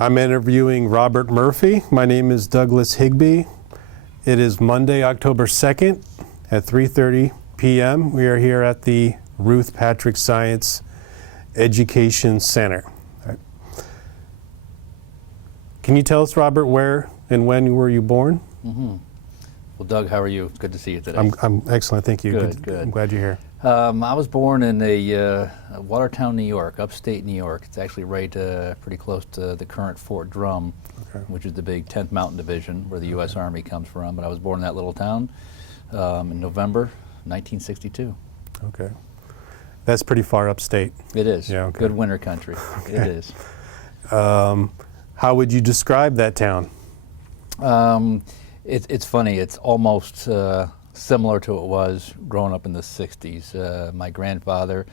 I'm interviewing Robert Murphy. My name is Douglas Higbee. It is Monday, October 2nd at 3:30 p.m. We are here at the Ruth Patrick Science Education Center. Right. Can you tell us, Robert, where and when were you born? Mm-hmm. Well, Doug, how are you? It's good to see you today. I'm excellent, thank you. Good. I'm glad you're here. I was born in Watertown, New York, upstate New York. It's actually right pretty close to the current Fort Drum, which is the big 10th Mountain Division where the U.S. Army comes from. But I was born in that little town in November 1962. Okay. That's pretty far upstate. It is. Yeah, okay. Good winter country. Okay. It is. How would you describe that town? It's funny. It's almost similar to what it was growing up in the 60s. My grandfather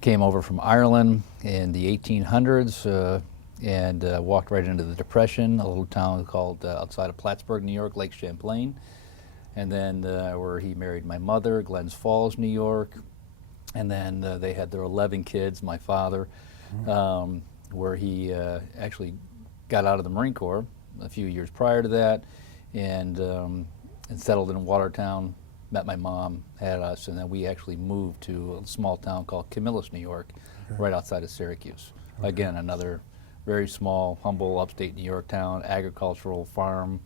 came over from Ireland in the 1800s and walked right into the Depression, a little town called outside of Plattsburgh, New York, Lake Champlain. And then where he married my mother, Glens Falls, New York. And then they had their 11 kids, my father, where he actually got out of the Marine Corps a few years prior to that and settled in Watertown, met my mom, had us, and then we actually moved to a small town called Camillus, New York, right outside of Syracuse. Again, another very small, humble, upstate New York town, agricultural farm.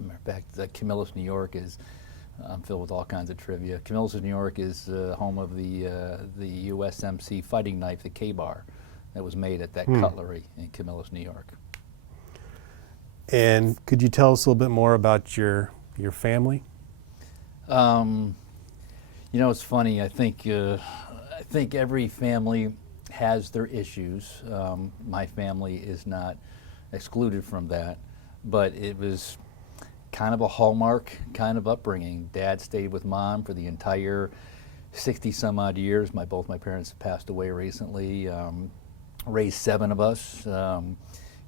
Matter of fact, Camillus, New York is filled with all kinds of trivia. Camillus, New York is home of the USMC fighting knife, the K-bar, that was made at that cutlery in Camillus, New York. And could you tell us a little bit more about your family? You know, it's funny. I think every family has their issues. My family is not excluded from that, but it was kind of a hallmark kind of upbringing. Dad stayed with Mom for the entire 60 some odd years. Both my parents have passed away recently. Raised 7 of us.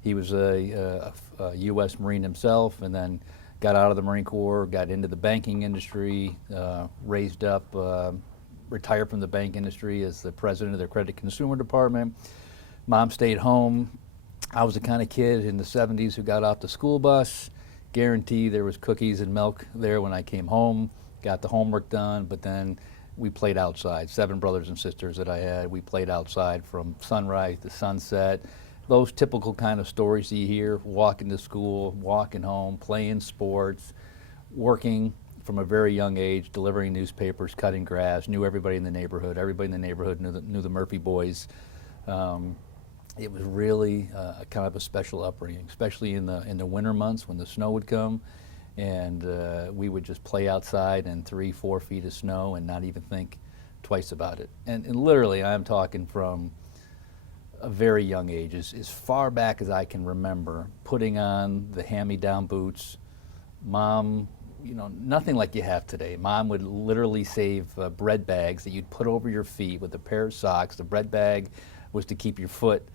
He was a U.S. Marine himself, and then got out of the Marine Corps, got into the banking industry, raised up, retired from the bank industry as the president of their credit consumer department. Mom stayed home. I was the kind of kid in the 70s who got off the school bus, guaranteed there was cookies and milk there when I came home, got the homework done, but then we played outside. 7 brothers and sisters that I had, we played outside from sunrise to sunset. Those typical kind of stories you hear, walking to school, walking home, playing sports, working from a very young age, delivering newspapers, cutting grass, knew everybody in the neighborhood. Everybody in the neighborhood knew the Murphy boys. It was really kind of a special upbringing, especially in the winter months when the snow would come, and we would just play outside in 3-4 feet of snow and not even think twice about it. And literally, I'm talking from a very young age, as far back as I can remember, putting on the hand-me-down boots. Mom, you know, nothing like you have today. Mom would literally save bread bags that you'd put over your feet with a pair of socks. The bread bag was to keep your foot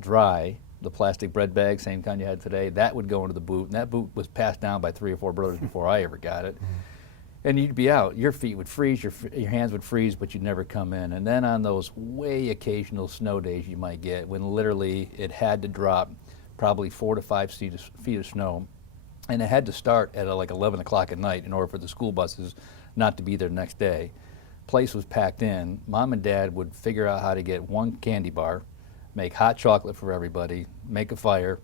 dry. The plastic bread bag, same kind you had today, that would go into the boot, and that boot was passed down by 3 or 4 brothers before I ever got it. And you'd be out. Your feet would freeze, your hands would freeze, but you'd never come in. And then on those way occasional snow days you might get, when literally it had to drop probably 4 to 5 feet of snow, and it had to start at like 11 o'clock at night in order for the school buses not to be there the next day. Place was packed in. Mom and Dad would figure out how to get 1 candy bar, make hot chocolate for everybody, make a fire.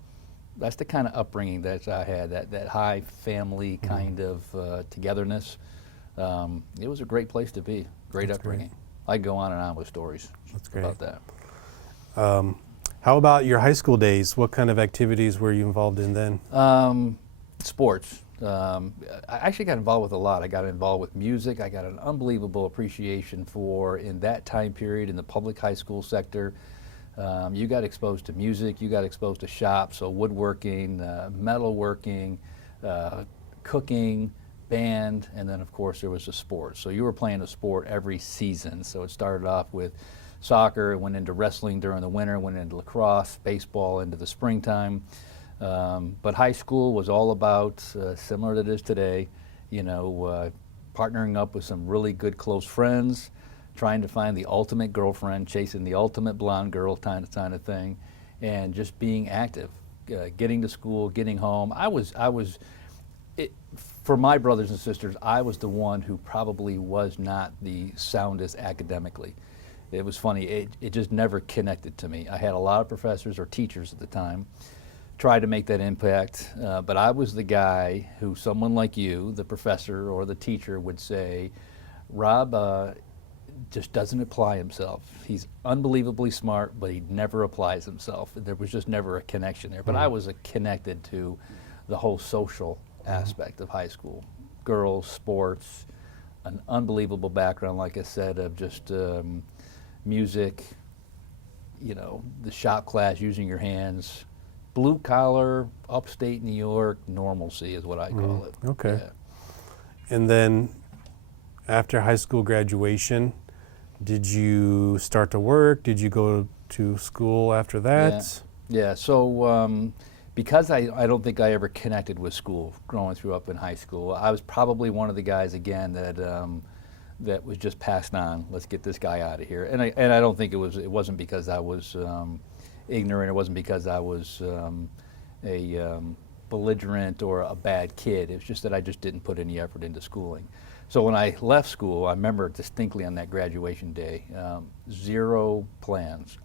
That's the kind of upbringing that I had, that high family kind of togetherness. It was a great place to be, great upbringing. I go on and on with stories about that. How about your high school days? What kind of activities were you involved in then? Sports. I actually got involved with a lot. I got involved with music. I got an unbelievable appreciation for, in that time period, in the public high school sector, you got exposed to music, you got exposed to shops, so woodworking, metalworking, cooking, band, and then of course there was the sport. So you were playing a sport every season. So it started off with soccer, it went into wrestling during the winter, went into lacrosse, baseball into the springtime. But high school was all about, similar to it is today, you know, partnering up with some really good close friends, trying to find the ultimate girlfriend, chasing the ultimate blonde girl kind of thing, and just being active. getting to school, getting home. For my brothers and sisters, I was the one who probably was not the soundest academically. It was funny, it just never connected to me. I had a lot of professors or teachers at the time, tried to make that impact, but I was the guy who someone like you, the professor or the teacher, would say, Rob just doesn't apply himself. He's unbelievably smart, but he never applies himself. There was just never a connection there. But I was connected to the whole social aspect of high school. Girls, sports, an unbelievable background, like I said, of just music, you know, the shop class, using your hands, blue collar, upstate New York, normalcy is what I call it. Okay. Yeah. And then after high school graduation, did you start to work? Did you go to school after that? Yeah. So because I don't think I ever connected with school growing through up in high school, I was probably one of the guys again that was just passed on. Let's get this guy out of here. And I don't think it wasn't because I was ignorant. It wasn't because I was a belligerent or a bad kid. It was just that I just didn't put any effort into schooling. So when I left school, I remember distinctly on that graduation day, zero plans.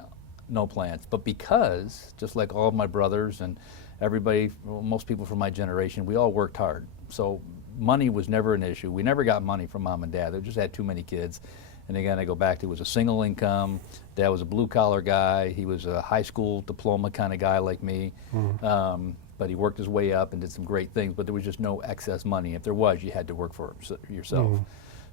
No plans, but because, just like all of my brothers and everybody, most people from my generation, we all worked hard. So money was never an issue. We never got money from mom and dad. They just had too many kids. And again, I go back to, it was a single income. Dad was a blue collar guy. He was a high school diploma kind of guy like me. But he worked his way up and did some great things, but there was just no excess money. If there was, you had to work for it yourself.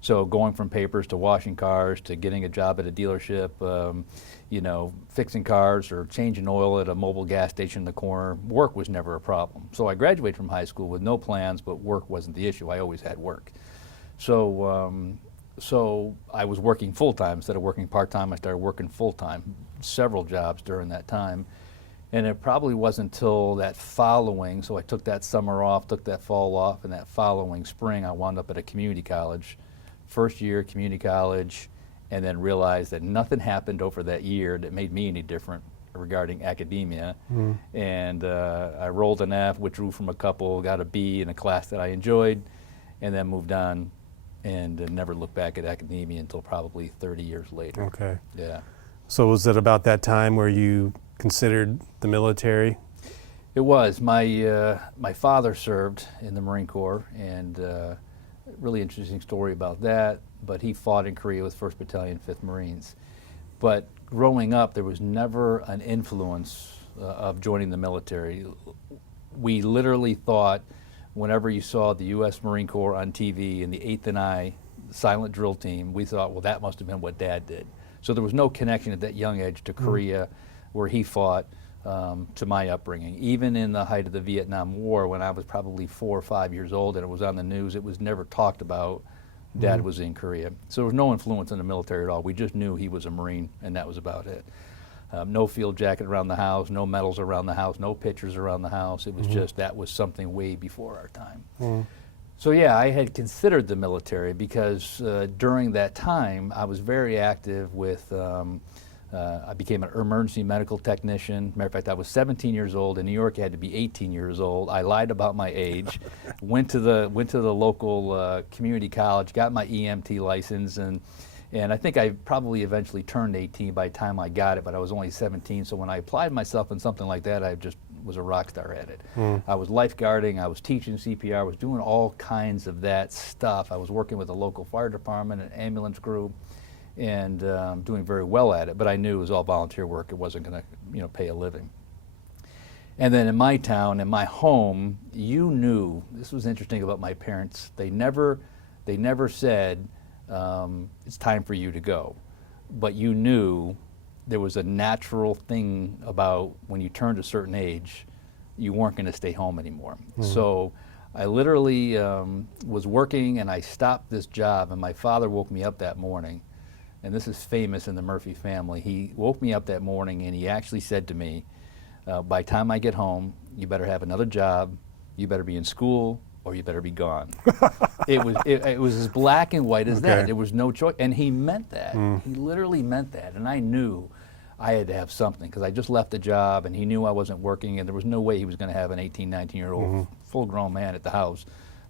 So going from papers to washing cars to getting a job at a dealership, you know, fixing cars or changing oil at a mobile gas station in the corner, work was never a problem. So I graduated from high school with no plans, but work wasn't the issue. I always had work. So I was working full-time instead of working part-time. I started working full-time, several jobs during that time. And it probably wasn't until that following, so I took that summer off, took that fall off, and that following spring I wound up at a community college. First year community college, and then realized that nothing happened over that year that made me any different regarding academia. And I rolled an F, withdrew from a couple, got a B in a class that I enjoyed, and then moved on and never looked back at academia until probably 30 years later. Okay. Yeah. So was it about that time where you considered the military? It was. My father served in the Marine Corps, and really interesting story about that, but he fought in Korea with 1st Battalion, 5th Marines. But growing up, there was never an influence of joining the military. We literally thought, whenever you saw the U.S. Marine Corps on TV and the 8th and I silent drill team, we thought, well, that must have been what Dad did. So there was no connection at that young age to Korea, where he fought, to my upbringing. Even in the height of the Vietnam War, when I was probably 4 or 5 years old and it was on the news, it was never talked about Dad was in Korea. So there was no influence in the military at all. We just knew he was a Marine, and that was about it. No field jacket around the house, no medals around the house, no pictures around the house. It was just, that was something way before our time. So yeah, I had considered the military because during that time, I was very active with I became an emergency medical technician. Matter of fact, I was 17 years old. In New York, you had to be 18 years old. I lied about my age. went to the local community college, got my EMT license, and I think I probably eventually turned 18 by the time I got it, but I was only 17. So when I applied myself in something like that, I just was a rock star at it. I was lifeguarding, I was teaching CPR, I was doing all kinds of that stuff. I was working with a local fire department, an ambulance group, and doing very well at it, but I knew it was all volunteer work. It wasn't going to, pay a living. And then in my town, in my home, you knew, this was interesting about my parents, they never said, it's time for you to go. But you knew there was a natural thing about when you turned a certain age, you weren't going to stay home anymore. So I literally was working, and I stopped this job, and my father woke me up that morning. And this is famous in the Murphy family. He woke me up that morning and he actually said to me, by the time I get home, you better have another job, you better be in school, or you better be gone. It was as black and white as that. There was no choice. And he meant that. He literally meant that. And I knew I had to have something because I just left the job and he knew I wasn't working and there was no way he was going to have an 18, 19-year-old full-grown man at the house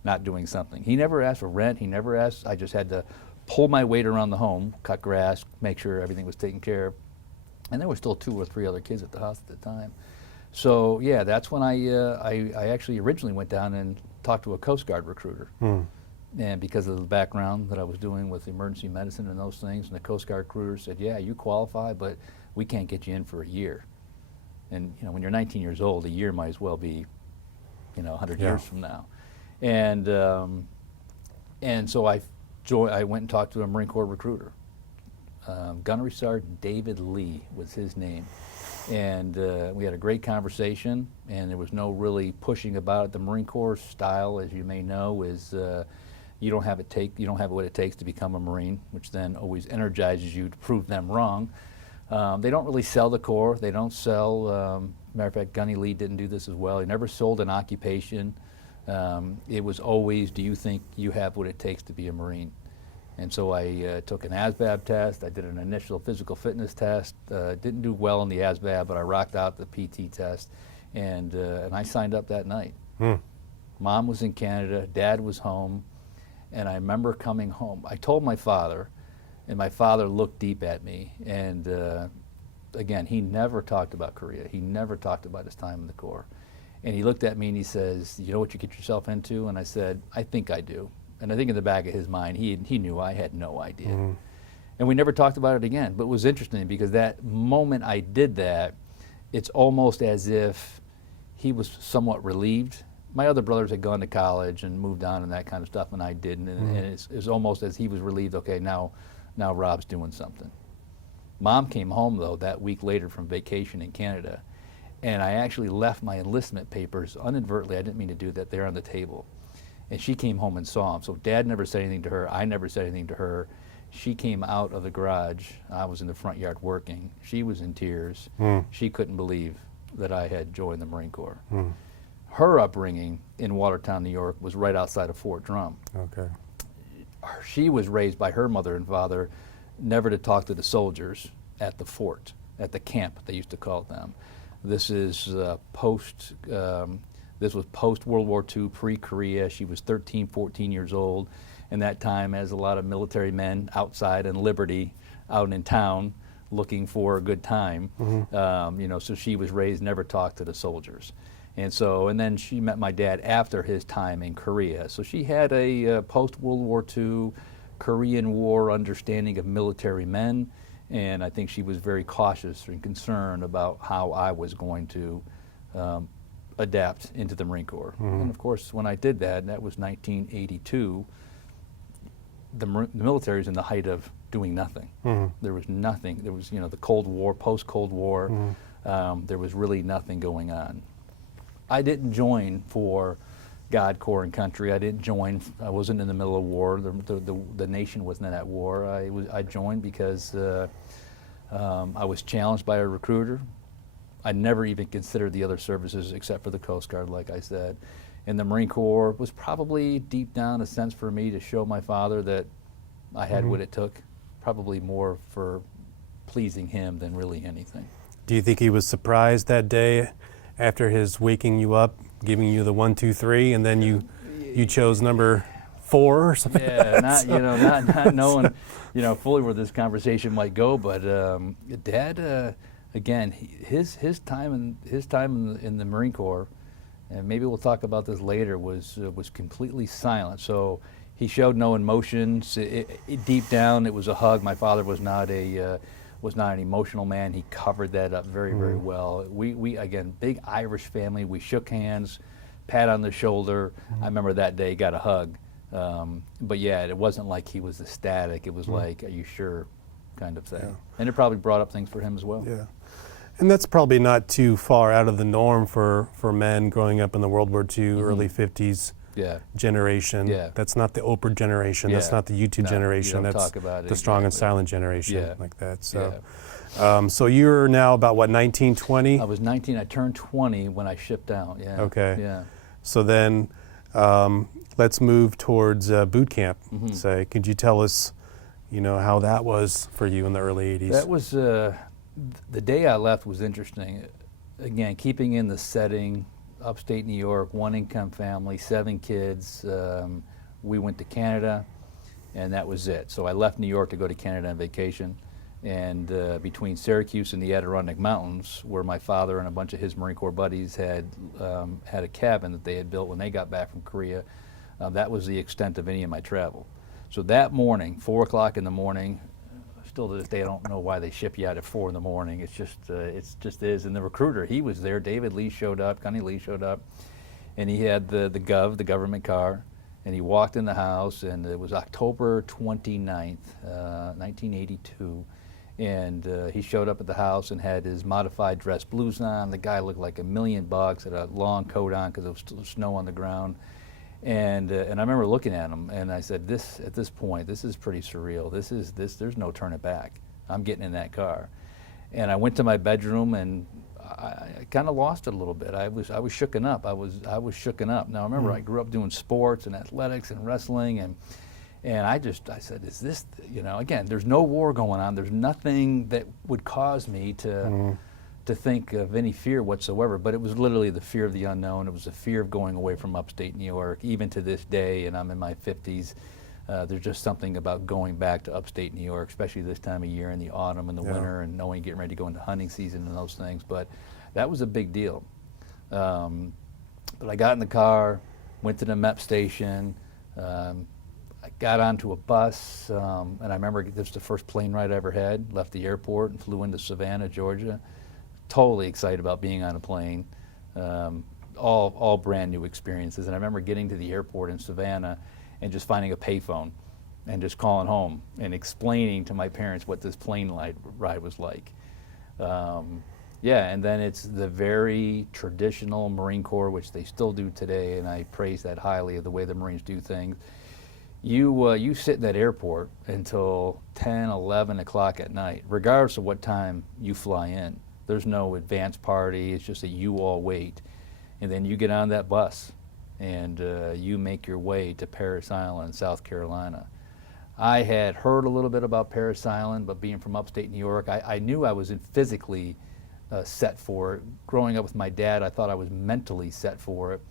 not doing something. He never asked for rent. He never asked. I just had to pull my weight around the home, cut grass, make sure everything was taken care of. And there were still 2 or 3 other kids at the house at the time. So yeah, that's when I actually originally went down and talked to a Coast Guard recruiter. And because of the background that I was doing with emergency medicine and those things, and the Coast Guard recruiter said, yeah, you qualify, but we can't get you in for a year. And you know, when you're 19 years old, a year might as well be, you know, 100 years from now. And so I went and talked to a Marine Corps recruiter. Gunnery Sergeant David Lee was his name. And we had a great conversation, and there was no really pushing about it. The Marine Corps style, as you may know, is you don't have what it takes to become a Marine, which then always energizes you to prove them wrong. They don't really sell the Corps. They don't sell. Matter of fact, Gunny Lee didn't do this as well. He never sold an occupation. It was always, do you think you have what it takes to be a Marine? And so I took an ASVAB test. I did an initial physical fitness test. Didn't do well in the ASVAB, but I rocked out the PT test, and I signed up that night. Mom was in Canada, Dad was home, and I remember coming home. I told my father, and my father looked deep at me, and again, he never talked about Korea. He never talked about his time in the Corps. And he looked at me and he says, you know what you get yourself into? And I said, I think I do. And I think in the back of his mind, he knew I had no idea. And we never talked about it again. But it was interesting because that moment I did that, it's almost as if he was somewhat relieved. My other brothers had gone to college and moved on and that kind of stuff, and I didn't. And it's almost as he was relieved, okay, now Rob's doing something. Mom came home, though, that week later from vacation in Canada, and I actually left my enlistment papers inadvertently. I didn't mean to do that. They're on the table. And she came home and saw them. So Dad never said anything to her. I never said anything to her. She came out of the garage. I was in the front yard working. She was in tears. She couldn't believe that I had joined the Marine Corps. Her upbringing in Watertown, New York was right outside of Fort Drum. Okay. She was raised by her mother and father never to talk to the soldiers at the fort, at the camp, they used to call it them. This is this was post-World War II, pre-Korea. She was 13, 14 years old, and that time as a lot of military men outside in Liberty, out in town, looking for a good time. You know, so she was raised never talk to the soldiers. And then she met my dad after his time in Korea. So she had a post-World War II, Korean War understanding of military men, and I think she was very cautious and concerned about how I was going to adapt into the Marine Corps. And of course, when I did that, and that was 1982, the military was in the height of doing nothing. There was nothing. There was, you know, the Cold War, post-Cold War. There was really nothing going on. I didn't join for God, Corps, and Country. I didn't join. I wasn't in the middle of war. The nation wasn't in that war. I joined because I was challenged by a recruiter. I never even considered the other services except for the Coast Guard, like I said. And the Marine Corps was probably deep down a sense for me to show my father that I had what it took, probably more for pleasing him than really anything. Do you think he was surprised that day after his waking you up, giving you the 1, 2, 3, and then you chose number 4 or something? Yeah, not knowing, you know, fully where this conversation might go, but Dad, again, his time in the Marine Corps, and maybe we'll talk about this later, was completely silent. So he showed no emotions. Deep down, it was a hug. My father was not an emotional man. He covered that up very, very well. We again, big Irish family. We shook hands, pat on the shoulder. I remember that day, got a hug. But yeah, it wasn't like he was ecstatic. It was like, are you sure, kind of thing. Yeah. And it probably brought up things for him as well. Yeah. And that's probably not too far out of the norm for men growing up in the World War II, early 50s generation. Yeah. That's not the Oprah generation. Yeah. That's not the YouTube generation. That's the strong and silent generation, like that. So, so you're now about what, 19, 20? I was 19. I turned 20 when I shipped out. Yeah. Okay. Yeah. So then, let's move towards boot camp. Say, could you tell us, you know, how that was for you in the early 80s? That was The day I left was interesting. Again, keeping in the setting, upstate New York, one income family, 7 kids. We went to Canada, and that was it. So I left New York to go to Canada on vacation. And between Syracuse and the Adirondack Mountains, where my father and a bunch of his Marine Corps buddies had a cabin that they had built when they got back from Korea, that was the extent of any of my travel. So that morning, 4 o'clock in the morning, still to this day I don't know why they ship you out at 4 in the morning. It's just is. And the recruiter, he was there. David Lee showed up, Gunny Lee showed up, and he had the government car, and he walked in the house, and it was October 29th, 1982. And he showed up at the house and had his modified dress blues on. The guy looked like $1 million, had a long coat on because there was still snow on the ground. And I remember looking at him, and I said, at this point, this is pretty surreal. There's no turning back. I'm getting in that car. And I went to my bedroom, and I kind of lost it a little bit. I was shooken up. I was shooken up. Now remember, I grew up doing sports and athletics and wrestling, and I said, is this, again, there's no war going on. There's nothing that would cause me to think of any fear whatsoever, but it was literally the fear of the unknown. It was the fear of going away from upstate New York. Even to this day, and I'm in my 50s, there's just something about going back to upstate New York, especially this time of year in the autumn and the winter, and knowing getting ready to go into hunting season and those things. But that was a big deal. But I got in the car, went to the MEP station, I got onto a bus, and I remember this was the first plane ride I ever had. Left the airport and flew into Savannah, Georgia. Totally excited about being on a plane. All brand new experiences. And I remember getting to the airport in Savannah and just finding a payphone and just calling home and explaining to my parents what this plane ride was like. Yeah, and then it's the very traditional Marine Corps, which they still do today, and I praise that highly of the way the Marines do things. You sit in that airport until 10, 11 o'clock at night, regardless of what time you fly in. There's no advance party. It's just that you all wait. And then you get on that bus, and you make your way to Parris Island, South Carolina. I had heard a little bit about Parris Island, but being from upstate New York, I knew I wasn't physically set for it. Growing up with my dad, I thought I was mentally set for it.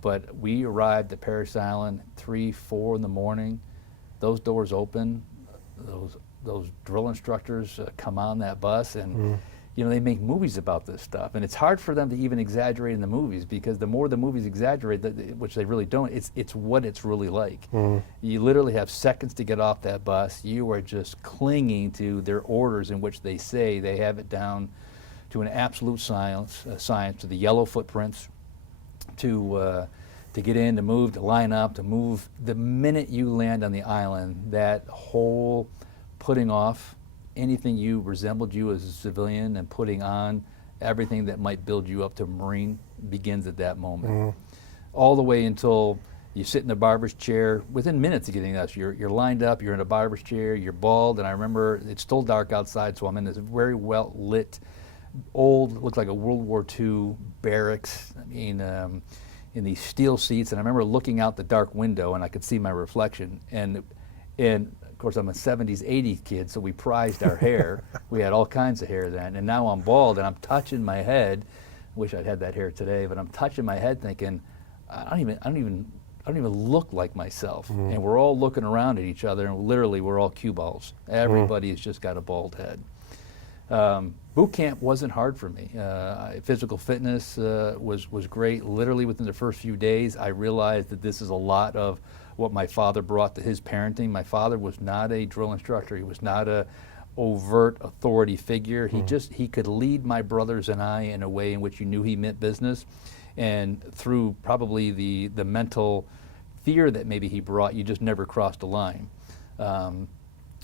But we arrived at Parris Island 3, 4 in the morning. Those doors open. Those drill instructors come on that bus, and they make movies about this stuff. And it's hard for them to even exaggerate in the movies, because the more the movies exaggerate, which they really don't, it's what it's really like. You literally have seconds to get off that bus. You are just clinging to their orders, in which they say they have it down to an absolute science, to the yellow footprints, to get in, to move, to line up, to move. The minute you land on the island, that whole putting off anything you resembled you as a civilian and putting on everything that might build you up to a Marine begins at that moment. All the way until you sit in the barber's chair. Within minutes of getting us, you're lined up, you're in a barber's chair, you're bald, and I remember it's still dark outside, so I'm in this very well lit, old, looked like a World War II barracks. I mean, in these steel seats, and I remember looking out the dark window, and I could see my reflection. And of course, I'm a 70s, 80s kid, so we prized our hair. We had all kinds of hair then, and now I'm bald, and I'm touching my head. I wish I'd had that hair today, but I'm touching my head, thinking, I don't even look like myself. And we're all looking around at each other, and literally we're all cue balls. Everybody has just got a bald head. Boot camp wasn't hard for me. Physical fitness was great. Literally within the first few days, I realized that this is a lot of what my father brought to his parenting. My father was not a drill instructor. He was not a overt authority figure. He could lead my brothers and I in a way in which you knew he meant business, and through probably the mental fear that maybe he brought, you just never crossed a line.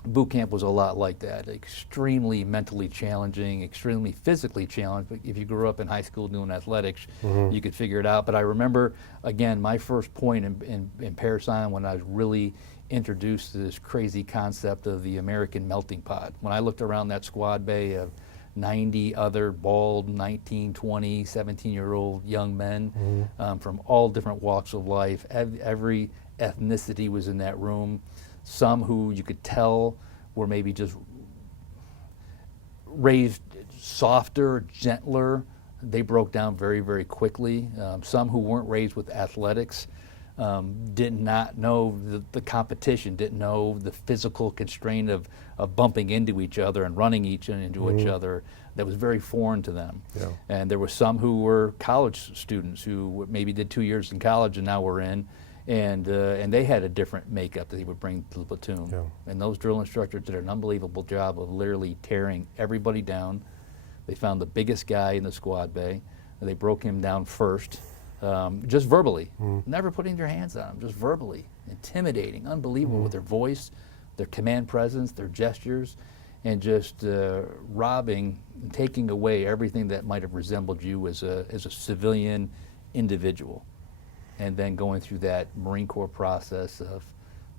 Boot camp was a lot like that, extremely mentally challenging, extremely physically challenged. But if you grew up in high school doing athletics, you could figure it out. But I remember, again, my first point in Parris Island, when I was really introduced to this crazy concept of the American melting pot. When I looked around that squad bay of 90 other bald 19, 20, 17-year-old young men from all different walks of life, every ethnicity was in that room. Some who you could tell were maybe just raised softer, gentler. They broke down very, very quickly. Some who weren't raised with athletics did not know the competition, didn't know the physical constraint of bumping into each other and running into each other. That was very foreign to them. Yeah. And there were some who were college students who maybe did 2 years in college and now were in, and they had a different makeup that they would bring to the platoon. Yeah. And those drill instructors did an unbelievable job of literally tearing everybody down. They found the biggest guy in the squad bay, and they broke him down first, just verbally, never putting their hands on him, just verbally, intimidating, unbelievable with their voice, their command presence, their gestures, and just robbing, taking away everything that might have resembled you as a civilian individual. And then going through that Marine Corps process of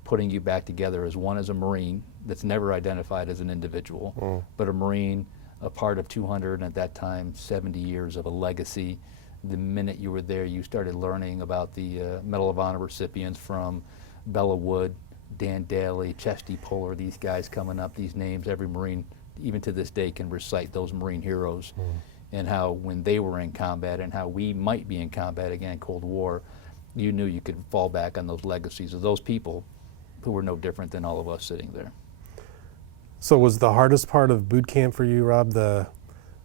putting you back together as one, as a Marine that's never identified as an individual, but a Marine, a part of 200, and at that time 70 years of a legacy. The minute you were there, you started learning about the Medal of Honor recipients from Bella Wood, Dan Daly, Chesty Puller, these guys coming up, these names. Every Marine, even to this day, can recite those Marine heroes and how when they were in combat and how we might be in combat again, Cold War, you knew you could fall back on those legacies of those people who were no different than all of us sitting there. So was the hardest part of boot camp for you, Rob, the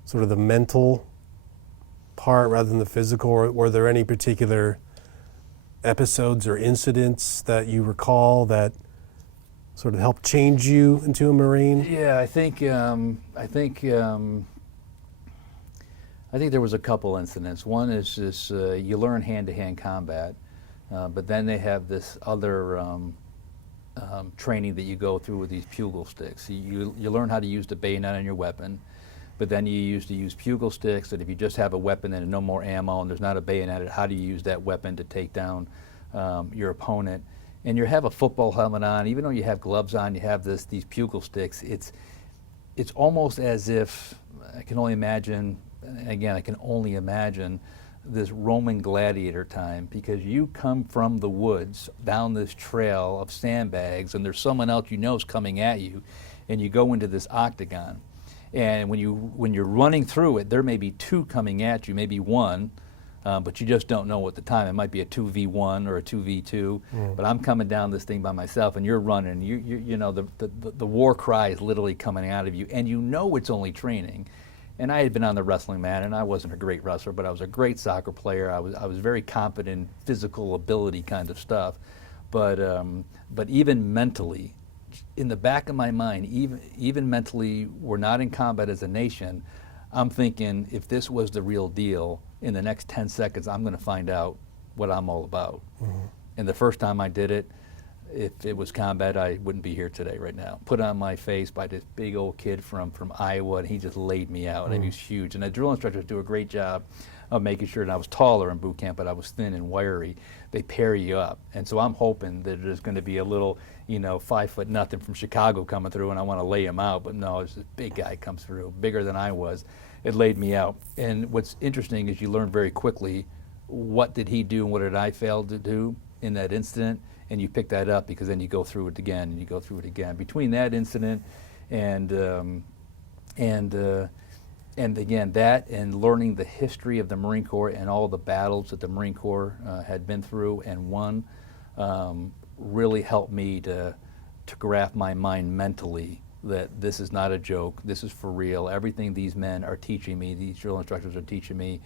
sort of the mental part rather than the physical? Or were there any particular episodes or incidents that you recall that sort of helped change you into a Marine? Yeah, I think there was a couple incidents. One is this: you learn hand-to-hand combat, but then they have this other training that you go through with these pugil sticks. You learn how to use the bayonet on your weapon, but then you used to use pugil sticks that if you just have a weapon and no more ammo and there's not a bayonet, how do you use that weapon to take down your opponent? And you have a football helmet on, even though you have gloves on, you have these pugil sticks. It's almost as if, I can only imagine this Roman gladiator time, because you come from the woods down this trail of sandbags and there's someone else you know is coming at you, and you go into this octagon. And when you're running through it, there may be two coming at you, maybe one, but you just don't know at the time. It might be a 2v1 or a 2v2, but I'm coming down this thing by myself, and you're running. You know, the war cry is literally coming out of you, and you know it's only training. And I had been on the wrestling mat, and I wasn't a great wrestler, but I was a great soccer player. I was very competent, physical ability kind of stuff. But even mentally, in the back of my mind, even mentally, we're not in combat as a nation. I'm thinking, if this was the real deal, in the next 10 seconds, I'm going to find out what I'm all about. And the first time I did it, if it was combat, I wouldn't be here today right now. Put on my face by this big old kid from Iowa, and he just laid me out. And he was huge. And the drill instructors do a great job of making sure, and I was taller in boot camp, but I was thin and wiry. They pair you up. And so I'm hoping that there's going to be a little, 5'0" from Chicago coming through, and I want to lay him out. But no, it's this big guy comes through, bigger than I was. It laid me out. And what's interesting is you learn very quickly, what did he do and what did I fail to do in that incident? And you pick that up, because then you go through it again and you go through it again. Between that incident and again that and learning the history of the Marine Corps and all the battles that the Marine Corps had been through and won, really helped me to grasp my mind mentally that this is not a joke, this is for real. Everything these men are teaching me, these drill instructors are teaching me,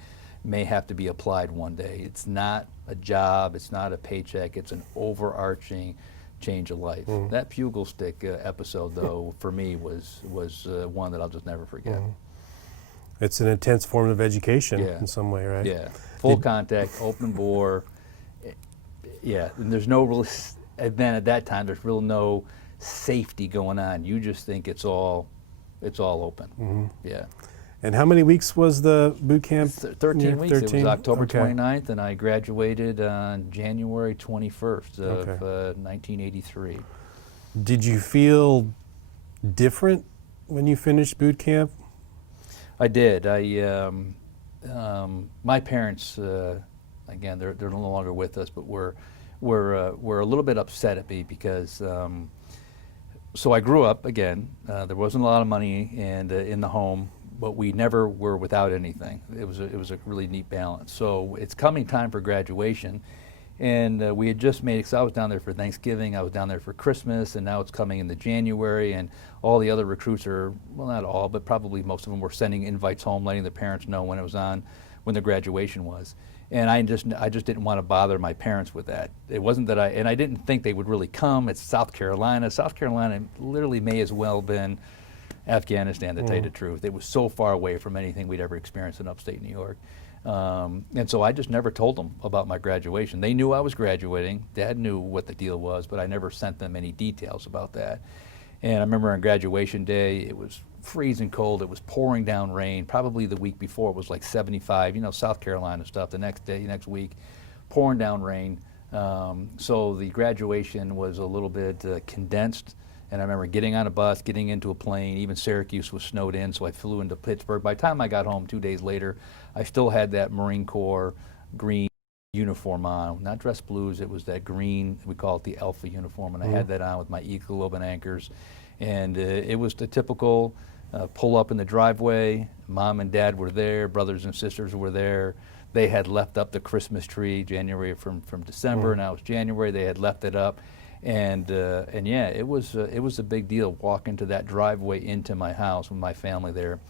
may have to be applied one day. It's not a job, it's not a paycheck, it's an overarching change of life. That pugil stick episode, though, for me was one that I'll just never forget. It's an intense form of education in some way, right? Yeah, full contact, open bore. Yeah, and there's no real, and then at that time, there's real no safety going on. You just think it's all open. Yeah. And how many weeks was the boot camp? 13 weeks. 13? It was October 29th, and I graduated on January 21st of 1983. Did you feel different when you finished boot camp? I did. My parents, again, they're no longer with us, but were a little bit upset at me because So I grew up again. There wasn't a lot of money and in the home, but we never were without anything. It was a really neat balance. So it's coming time for graduation, and we had just made. Because I was down there for Thanksgiving, I was down there for Christmas, and now it's coming into January, and all the other recruits are, well, not all, but probably most of them were sending invites home, letting the parents know when it was on, when the graduation was. And I just didn't want to bother my parents with that. It wasn't that I didn't think they would really come. It's South Carolina. South Carolina literally may as well been Afghanistan, to tell you the truth. It was so far away from anything we'd ever experienced in upstate New York. And so I just never told them about my graduation. They knew I was graduating. Dad knew what the deal was, but I never sent them any details about that. And I remember on graduation day, it was freezing cold. It was pouring down rain. Probably the week before it was like 75, South Carolina stuff. The next day, next week, pouring down rain. So the graduation was a little bit condensed. And I remember getting on a bus, getting into a plane. Even Syracuse was snowed in, so I flew into Pittsburgh. By the time I got home 2 days later, I still had that Marine Corps green uniform on. Not dress blues, it was that green, we call it the Alpha uniform, and I had that on with my eagle open anchors. And it was the typical pull up in the driveway. Mom and Dad were there, brothers and sisters were there. They had left up the Christmas tree January from December, now it's January, they had left it up. And yeah, it was a big deal walking to that driveway into my house with my family there,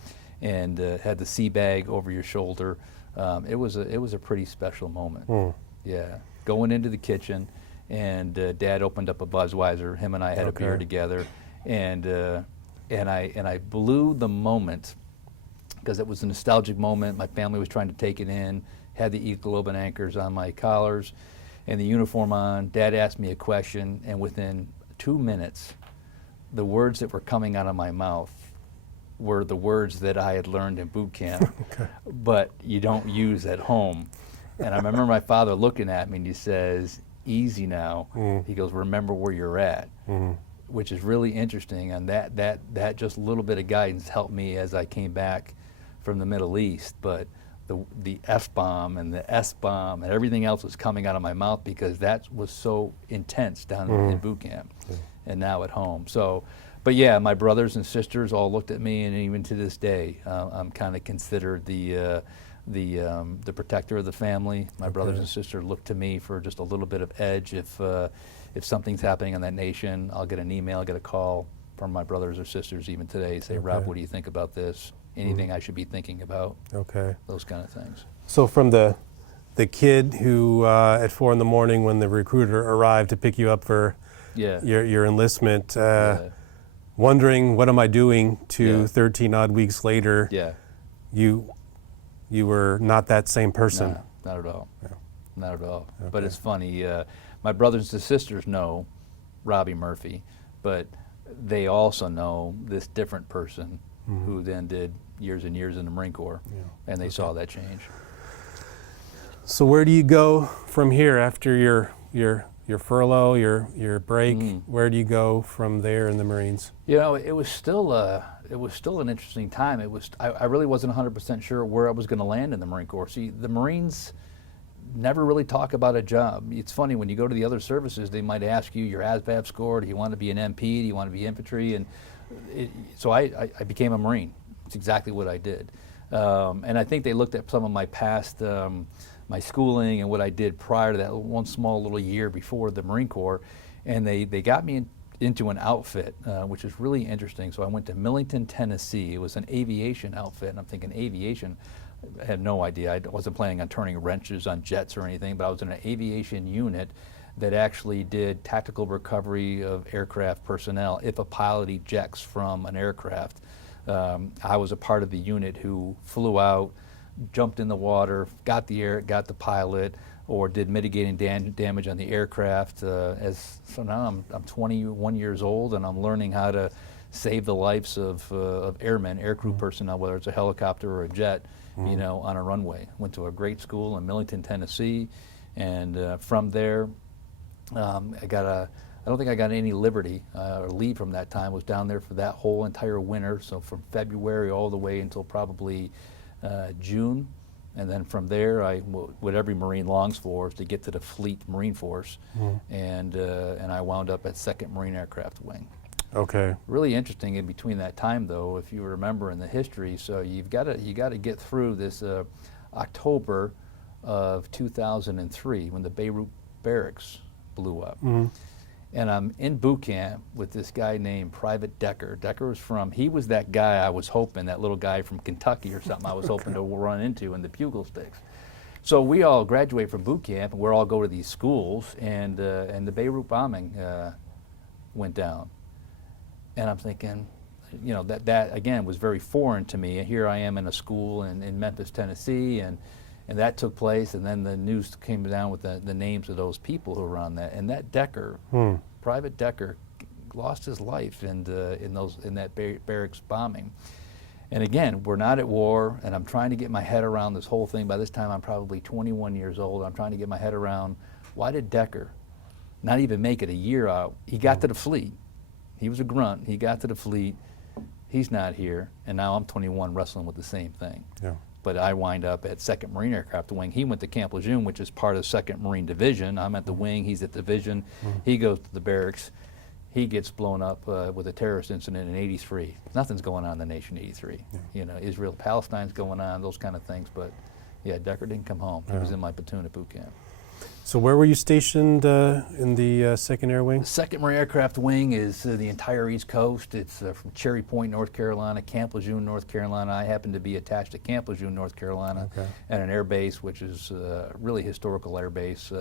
and had the sea bag over your shoulder. It was a pretty special moment. Yeah, going into the kitchen, and Dad opened up a Budweiser. Him and I had a beer together, and I blew the moment because it was a nostalgic moment. My family was trying to take it in. Had the eagle open anchors on my collars and the uniform on. Dad asked me a question, and within 2 minutes, the words that were coming out of my mouth were the words that I had learned in boot camp, but you don't use at home. And I remember my father looking at me, and he says, "Easy now." He goes, "Remember where you're at," which is really interesting. And that just a little bit of guidance helped me as I came back from the Middle East. But the F-bomb and the S-bomb and everything else was coming out of my mouth because that was so intense down in boot camp and now at home. So, but yeah, my brothers and sisters all looked at me, and even to this day, I'm kind of considered the protector of the family. My brothers and sisters look to me for just a little bit of edge. If something's happening in that nation, I'll get an email, I'll get a call from my brothers or sisters even today, say, "Rob, what do you think about this? Anything I should be thinking about?" Those kind of things. So from the kid who at 4 in the morning when the recruiter arrived to pick you up for your enlistment, wondering what am I doing, to 13 odd weeks later, you were not that same person. No, not at all. Not at all. But it's funny. My brothers and sisters know Robbie Murphy, but they also know this different person who then did years and years in the Marine Corps, and they saw that change. So where do you go from here after your furlough, your break? Where do you go from there in the Marines? It was still an interesting time. I really wasn't 100% sure where I was going to land in the Marine Corps. See, the Marines never really talk about a job. It's funny, when you go to the other services, they might ask you your ASVAB score. Do you want to be an MP? Do you want to be infantry? And so I became a Marine. It's exactly what I did. And I think they looked at some of my past, my schooling and what I did prior to that one small little year before the Marine Corps, and they got me into an outfit, which is really interesting. So I went to Millington, Tennessee. It was an aviation outfit, and I'm thinking aviation. I had no idea. I wasn't planning on turning wrenches on jets or anything, but I was in an aviation unit that actually did tactical recovery of aircraft personnel if a pilot ejects from an aircraft. I was a part of the unit who flew out, jumped in the water, got the pilot, or did mitigating damage on the aircraft. So now I'm 21 years old, and I'm learning how to save the lives of airmen, aircrew personnel, whether it's a helicopter or a jet, on a runway. Went to a great school in Millington, Tennessee, and from there, I don't think I got any liberty or leave from that time. I was down there for that whole entire winter, so from February all the way until probably June. And then from there, what every Marine longs for is to get to the Fleet Marine Force, and I wound up at 2nd Marine Aircraft Wing. Okay. Really interesting in between that time, though, if you remember in the history. So you got to get through this October of 2003 when the Beirut barracks blew up. Mhm. And I'm in boot camp with this guy named Private Decker. Decker was he was that guy I was hoping, that little guy from Kentucky or something I was hoping to run into in the Pugil Sticks. So we all graduate from boot camp and we're all go to these schools, and the Beirut bombing went down. And I'm thinking, you know, that again was very foreign to me. And here I am in a school in Memphis, Tennessee, and that took place, and then the news came down with the names of those people who were on that. And that Decker, Private Decker, lost his life in that barracks bombing. And again, we're not at war, and I'm trying to get my head around this whole thing. By this time, I'm probably 21 years old. I'm trying to get my head around, why did Decker not even make it a year out? He got to the fleet. He was a grunt. He got to the fleet. He's not here, and now I'm 21 wrestling with the same thing. Yeah. But I wind up at 2nd Marine Aircraft Wing. He went to Camp Lejeune, which is part of the 2nd Marine Division. I'm at the wing. He's at the division. He goes to the barracks. He gets blown up with a terrorist incident in '83. Nothing's going on in the nation in '83. Yeah. You know, Israel, Palestine's going on, those kind of things. But yeah, Decker didn't come home. He was in my platoon at boot camp. So where were you stationed in the 2nd Air Wing? The 2nd Marine Aircraft Wing is the entire East Coast. It's from Cherry Point, North Carolina, Camp Lejeune, North Carolina. I happen to be attached to Camp Lejeune, North Carolina, at an air base, which is a really historical air base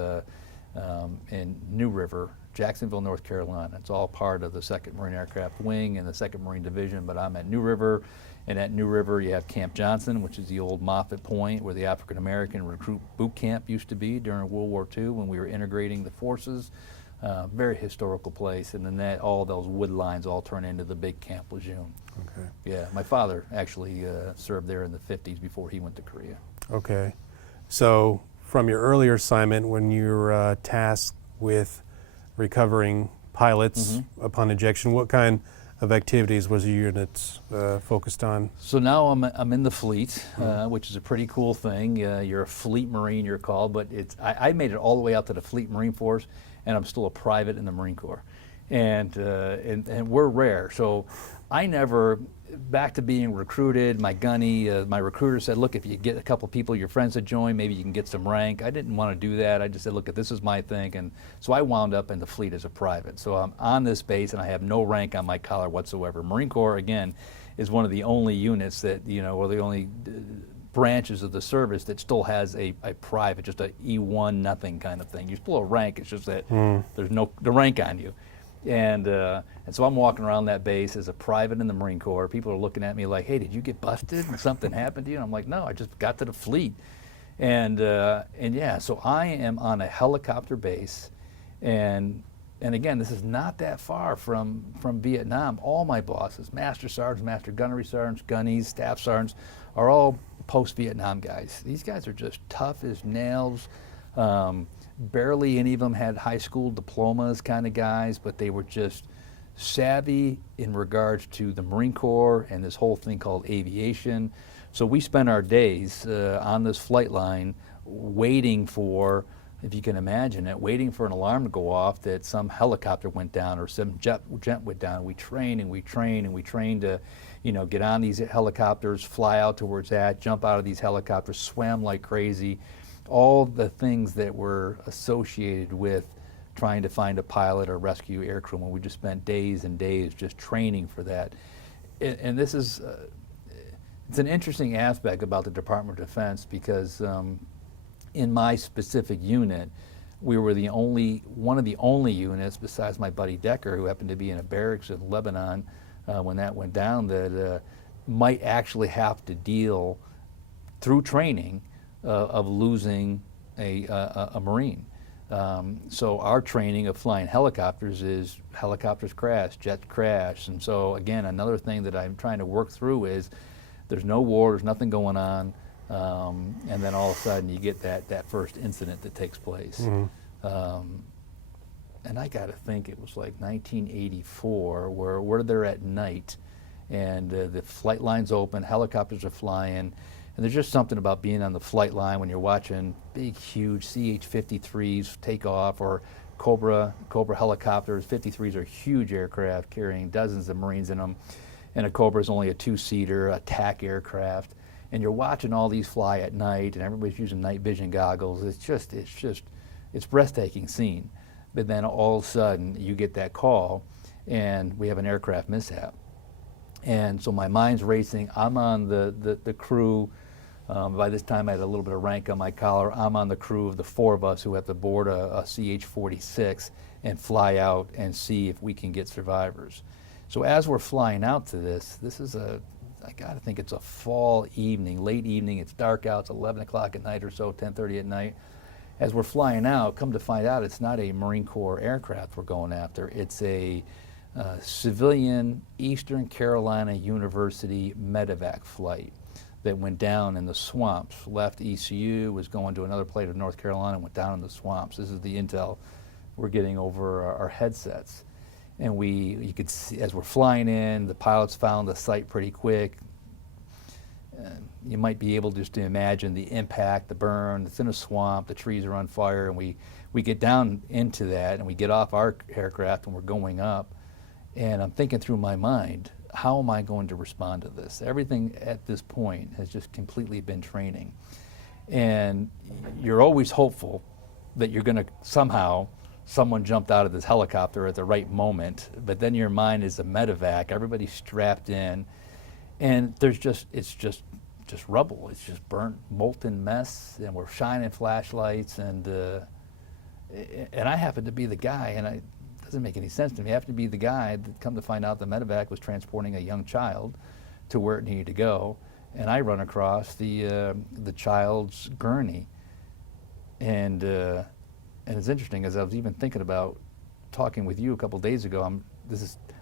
in New River, Jacksonville, North Carolina. It's all part of the 2nd Marine Aircraft Wing and the 2nd Marine Division, but I'm at New River. And at New River, you have Camp Johnson, which is the old Moffett Point, where the African-American recruit boot camp used to be during World War II when we were integrating the forces. Very historical place. And then all those wood lines all turn into the big Camp Lejeune. Okay. Yeah, my father actually served there in the 50s before he went to Korea. Okay. So from your earlier assignment, when you were tasked with recovering pilots upon ejection, what kind of activities was your unit focused on? So now I'm in the fleet, which is a pretty cool thing. You're a fleet Marine, you're called, but I made it all the way out to the Fleet Marine Force, and I'm still a private in the Marine Corps, and we're rare. So I never, back to being recruited, my gunny, my recruiter said, look, if you get a couple people, your friends to join, maybe you can get some rank. I didn't want to do that. I just said, look, this is my thing. And so I wound up in the fleet as a private. So I'm on this base and I have no rank on my collar whatsoever. Marine Corps, again, is one of the only units that, you know, or the only branches of the service that still has a private, just a E1 nothing kind of thing. You still have a rank, it's just that there's no the rank on you. And so I'm walking around that base as a private in the Marine Corps. People are looking at me like, hey, did you get busted and something happened to you? And I'm like, no, I just got to the fleet. And yeah, so I am on a helicopter base. And again, this is not that far from Vietnam. All my bosses, master sergeants, master gunnery sergeants, gunnies, staff sergeants, are all post-Vietnam guys. These guys are just tough as nails. Barely any of them had high school diplomas kind of guys, but they were just savvy in regards to the Marine Corps and this whole thing called aviation. So we spent our days on this flight line waiting for, if you can imagine it, waiting for an alarm to go off that some helicopter went down or some jet went down. We train and we train and we train to, you know, get on these helicopters, fly out to where it's at, jump out of these helicopters, swam like crazy. All the things that were associated with trying to find a pilot or rescue aircrewman. We just spent days and days just training for that. And this is, it's an interesting aspect about the Department of Defense because in my specific unit, we were one of the only units besides my buddy Decker, who happened to be in a barracks in Lebanon when that went down, that might actually have to deal through training of losing a Marine. So our training of flying helicopters is helicopters crash, jets crash. And so again, another thing that I'm trying to work through is there's no war, there's nothing going on, and then all of a sudden you get that first incident that takes place. And I gotta think it was like 1984 where we're there at night and the flight line's open, helicopters are flying, and there's just something about being on the flight line when you're watching big, huge CH-53s take off or Cobra helicopters. 53s are huge aircraft carrying dozens of Marines in them, and a Cobra is only a 2-seater attack aircraft. And you're watching all these fly at night, and everybody's using night vision goggles. It's breathtaking scene. But then all of a sudden, you get that call, and we have an aircraft mishap. And so my mind's racing. I'm on the crew. By this time, I had a little bit of rank on my collar. I'm on the crew of the 4 of us who have to board a CH-46 and fly out and see if we can get survivors. So as we're flying out to this is I gotta think it's a fall evening, late evening. It's dark out. It's 11 o'clock at night or so, 10:30 at night. As we're flying out, come to find out, it's not a Marine Corps aircraft we're going after. It's a civilian Eastern Carolina University medevac flight that went down in the swamps, left ECU, was going to another place in North Carolina, went down in the swamps. This is the intel we're getting over our headsets. And you could see, as we're flying in, the pilots found the site pretty quick. You might be able just to imagine the impact, the burn. It's in a swamp, the trees are on fire, and we get down into that, and we get off our aircraft, and we're going up. And I'm thinking through my mind, how am I going to respond to this? Everything at this point has just completely been training. And you're always hopeful that you're going to somehow, someone jumped out of this helicopter at the right moment, but then your mind is a medevac, everybody's strapped in, and it's just rubble. It's just burnt, molten mess, and we're shining flashlights, and I happen to be the guy, and it doesn't make any sense to me. I have to be the guy that come to find out the medevac was transporting a young child to where it needed to go, and I run across the child's gurney, and it's interesting, as I was even thinking about talking with you a couple days ago,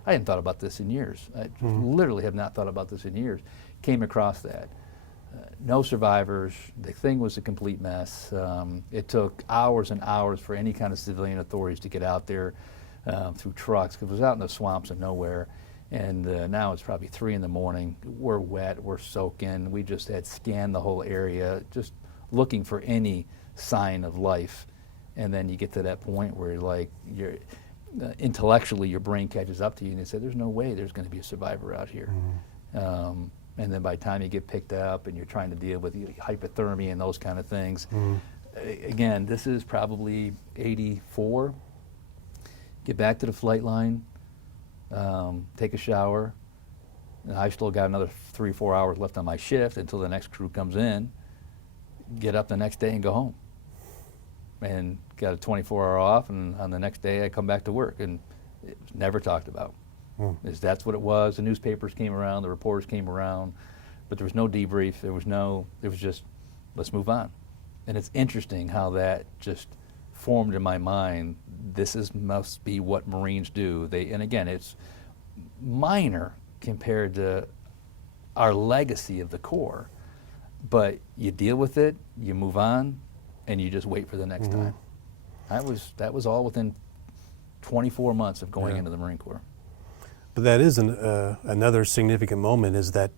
I hadn't thought about this in years. I literally have not thought about this in years. Came across that. No survivors. The thing was a complete mess. It took hours and hours for any kind of civilian authorities to get out there through trucks, because it was out in the swamps of nowhere. And now it's probably 3 in the morning. We're wet, we're soaking. We just had scanned the whole area, just looking for any sign of life. And then you get to that point where you're intellectually your brain catches up to you and you say, there's no way there's going to be a survivor out here. And then by the time you get picked up and you're trying to deal with hypothermia and those kind of things, again, this is probably 84. Get back to the flight line, take a shower. And I've still got another 3 or 4 hours left on my shift until the next crew comes in. Get up the next day and go home. And got a 24-hour off, and on the next day I come back to work, and it was never talked about. That's what it was. The newspapers came around, the reporters came around, but there was no debrief. It was just, let's move on. And it's interesting how that just formed in my mind. Must be what Marines do. And again, it's minor compared to our legacy of the Corps, but you deal with it, you move on, and you just wait for the next time. That was all within 24 months of going into the Marine Corps. But that is another significant moment, is that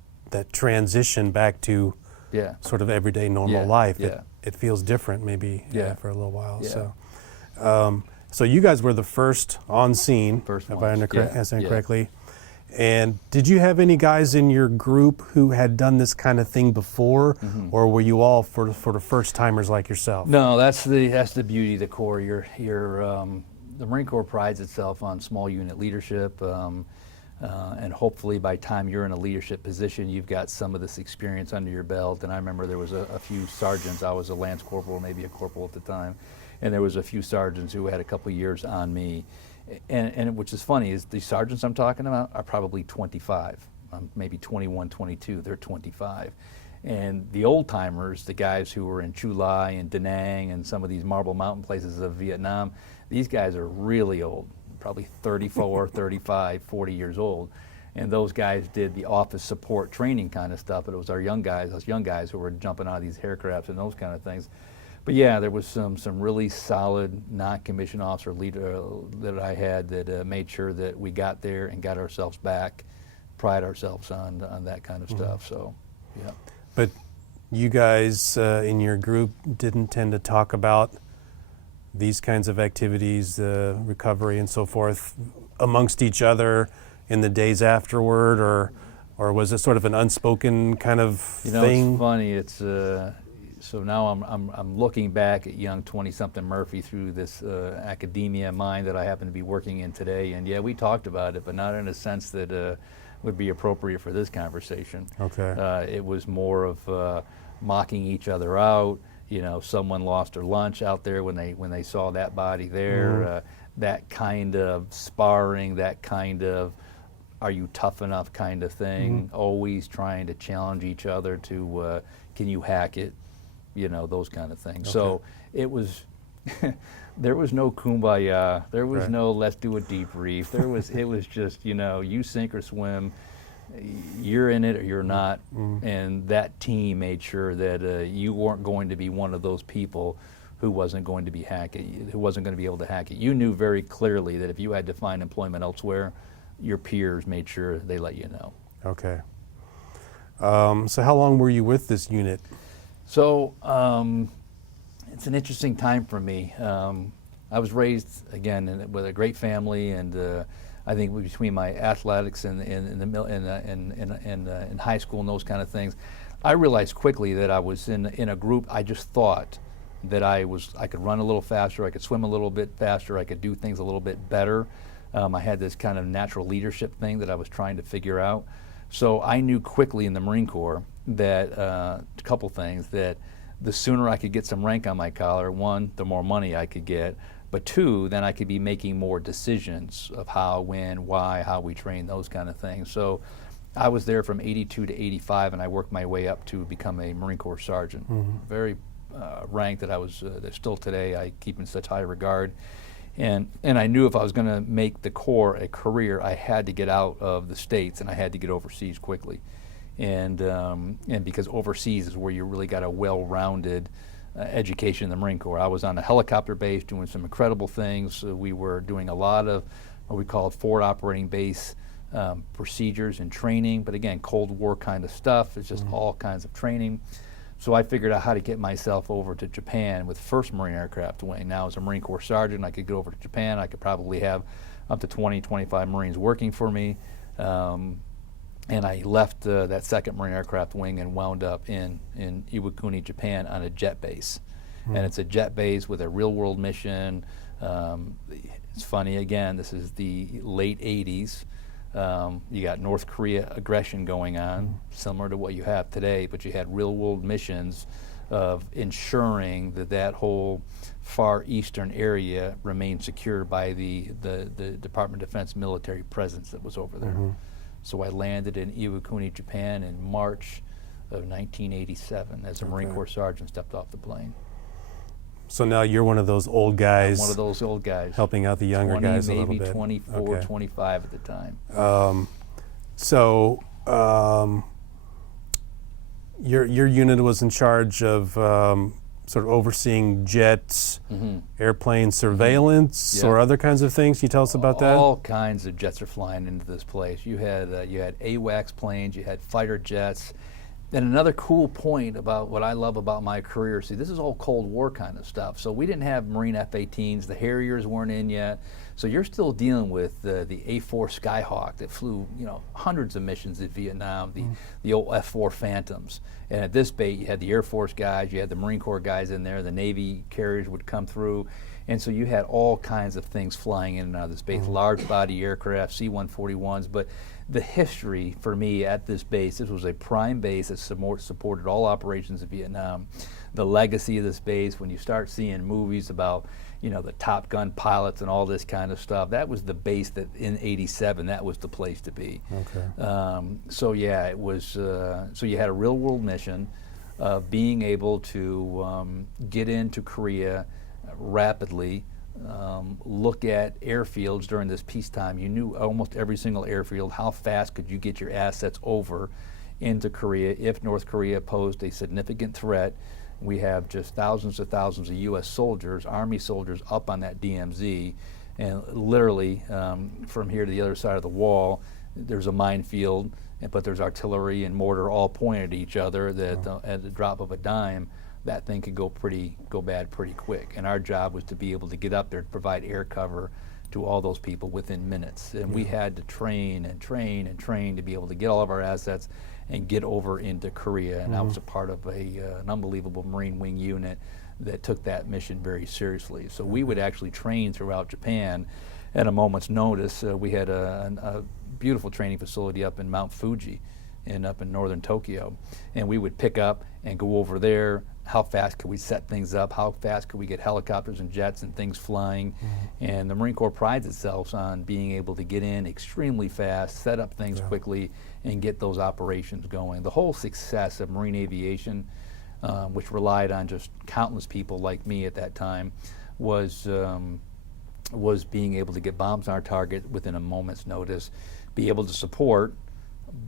transition back to sort of everyday normal life. It feels different maybe for a little while. So you guys were the first on scene, if I understand correctly. And did you have any guys in your group who had done this kind of thing before, or were you all for the first timers like yourself? No, that's the beauty of the Corps. The Marine Corps prides itself on small unit leadership, and hopefully by the time you're in a leadership position, you've got some of this experience under your belt. And I remember there was a few sergeants. I was a lance corporal, maybe a corporal at the time, and there was a few sergeants who had a couple years on me. And which is funny is the sergeants I'm talking about are probably 25, maybe 21, 22. They're 25. And the old timers, the guys who were in Chu Lai and Da Nang and some of these Marble Mountain places of Vietnam, these guys are really old, probably 34, 35, 40 years old. And those guys did the office support training kind of stuff, but it was us young guys who were jumping out of these aircrafts and those kind of things. But yeah, there was some really solid non-commissioned officer leader that I had that made sure that we got there and got ourselves back, pride ourselves on that kind of stuff. So, yeah. But you guys in your group didn't tend to talk about these kinds of activities, recovery and so forth, amongst each other in the days afterward, or was it sort of an unspoken kind of thing? It's funny. It's so now I'm looking back at young 20-something Murphy through this academia mind that I happen to be working in today, and yeah, we talked about it, but not in a sense that would be appropriate for this conversation. Okay. It was more of mocking each other out. Someone lost their lunch out there when they saw that body there. That kind of sparring, that kind of are you tough enough kind of thing. Always trying to challenge each other to can you hack it, those kind of things. Okay. So it was. There was no kumbaya. There was no let's do a debrief. It was just you sink or swim. You're in it or you're not, and that team made sure that you weren't going to be one of those people who wasn't going to be who wasn't going to be able to hack it. You knew very clearly that if you had to find employment elsewhere, your peers made sure they let you know. Okay. So how long were you with this unit? So it's an interesting time for me. I was raised again with a great family, and I think between my athletics and in high school and those kind of things, I realized quickly that I was in a group. I just thought that I could run a little faster, I could swim a little bit faster, I could do things a little bit better. I had this kind of natural leadership thing that I was trying to figure out. So I knew quickly in the Marine Corps that a couple things, that the sooner I could get some rank on my collar, one, the more money I could get, but two, then I could be making more decisions of how, when, why, how we train, those kind of things. So I was there from 82 to 85, and I worked my way up to become a Marine Corps sergeant. Very rank that I was, that still today I keep in such high regard. And I knew if I was going to make the Corps a career, I had to get out of the States, and I had to get overseas quickly. And because overseas is where you really got a well-rounded education in the Marine Corps. I was on a helicopter base doing some incredible things. We were doing a lot of what we called forward operating base procedures and training, but again, Cold War kind of stuff. It's just all kinds of training. So I figured out how to get myself over to Japan with 1st Marine Aircraft Wing. Now as a Marine Corps sergeant, I could go over to Japan. I could probably have up to 20, 25 Marines working for me. And I left that 2nd Marine Aircraft Wing and wound up in Iwakuni, Japan on a jet base. And it's a jet base with a real world mission. It's funny, again, this is the late 80s. You got North Korea aggression going on, similar to what you have today, but you had real world missions of ensuring that whole far eastern area remained secure by the Department of Defense military presence that was over there. So I landed in Iwakuni, Japan in March of 1987 as a Marine Corps sergeant, stepped off the plane. So now you're one of those old guys. I'm one of those old guys. Helping out the younger guys a little bit. Maybe 24, 25 at the time. Your unit was in charge of sort of overseeing jets, airplane surveillance, or other kinds of things. Can you tell us about that? All kinds of jets are flying into this place. You had AWACS planes, you had fighter jets. And another cool point about what I love about my career, see, this is all Cold War kind of stuff. So we didn't have Marine F-18s, the Harriers weren't in yet. So you're still dealing with the A-4 Skyhawk that flew, hundreds of missions in Vietnam, the old F-4 Phantoms. And at this base, you had the Air Force guys, you had the Marine Corps guys in there, the Navy carriers would come through. And so you had all kinds of things flying in and out of this base, large body aircraft, C-141s, but the history for me at this base, this was a prime base that supported all operations in Vietnam. The legacy of this base, when you start seeing movies about, the Top Gun pilots and all this kind of stuff, that was the base that in '87, that was the place to be. Okay. So yeah, it was, so you had a real world mission of being able to get into Korea rapidly, look at airfields during this peacetime. You knew almost every single airfield. How fast could you get your assets over into Korea if North Korea posed a significant threat? We have just thousands of U.S. soldiers, Army soldiers up on that DMZ, and literally from here to the other side of the wall, there's a minefield, but there's artillery and mortar all pointed at each other that at the drop of a dime, that thing could go bad pretty quick. And our job was to be able to get up there to provide air cover to all those people within minutes. And we had to train and train and train to be able to get all of our assets and get over into Korea. And I was a part of an unbelievable Marine Wing unit that took that mission very seriously. So we would actually train throughout Japan at a moment's notice. We had a beautiful training facility up in Mount Fuji and up in northern Tokyo. And we would pick up and go over there. How fast could we set things up? How fast could we get helicopters and jets and things flying? And the Marine Corps prides itself on being able to get in extremely fast, set up things quickly, and get those operations going. The whole success of Marine aviation, which relied on just countless people like me at that time, was being able to get bombs on our target within a moment's notice, be able to support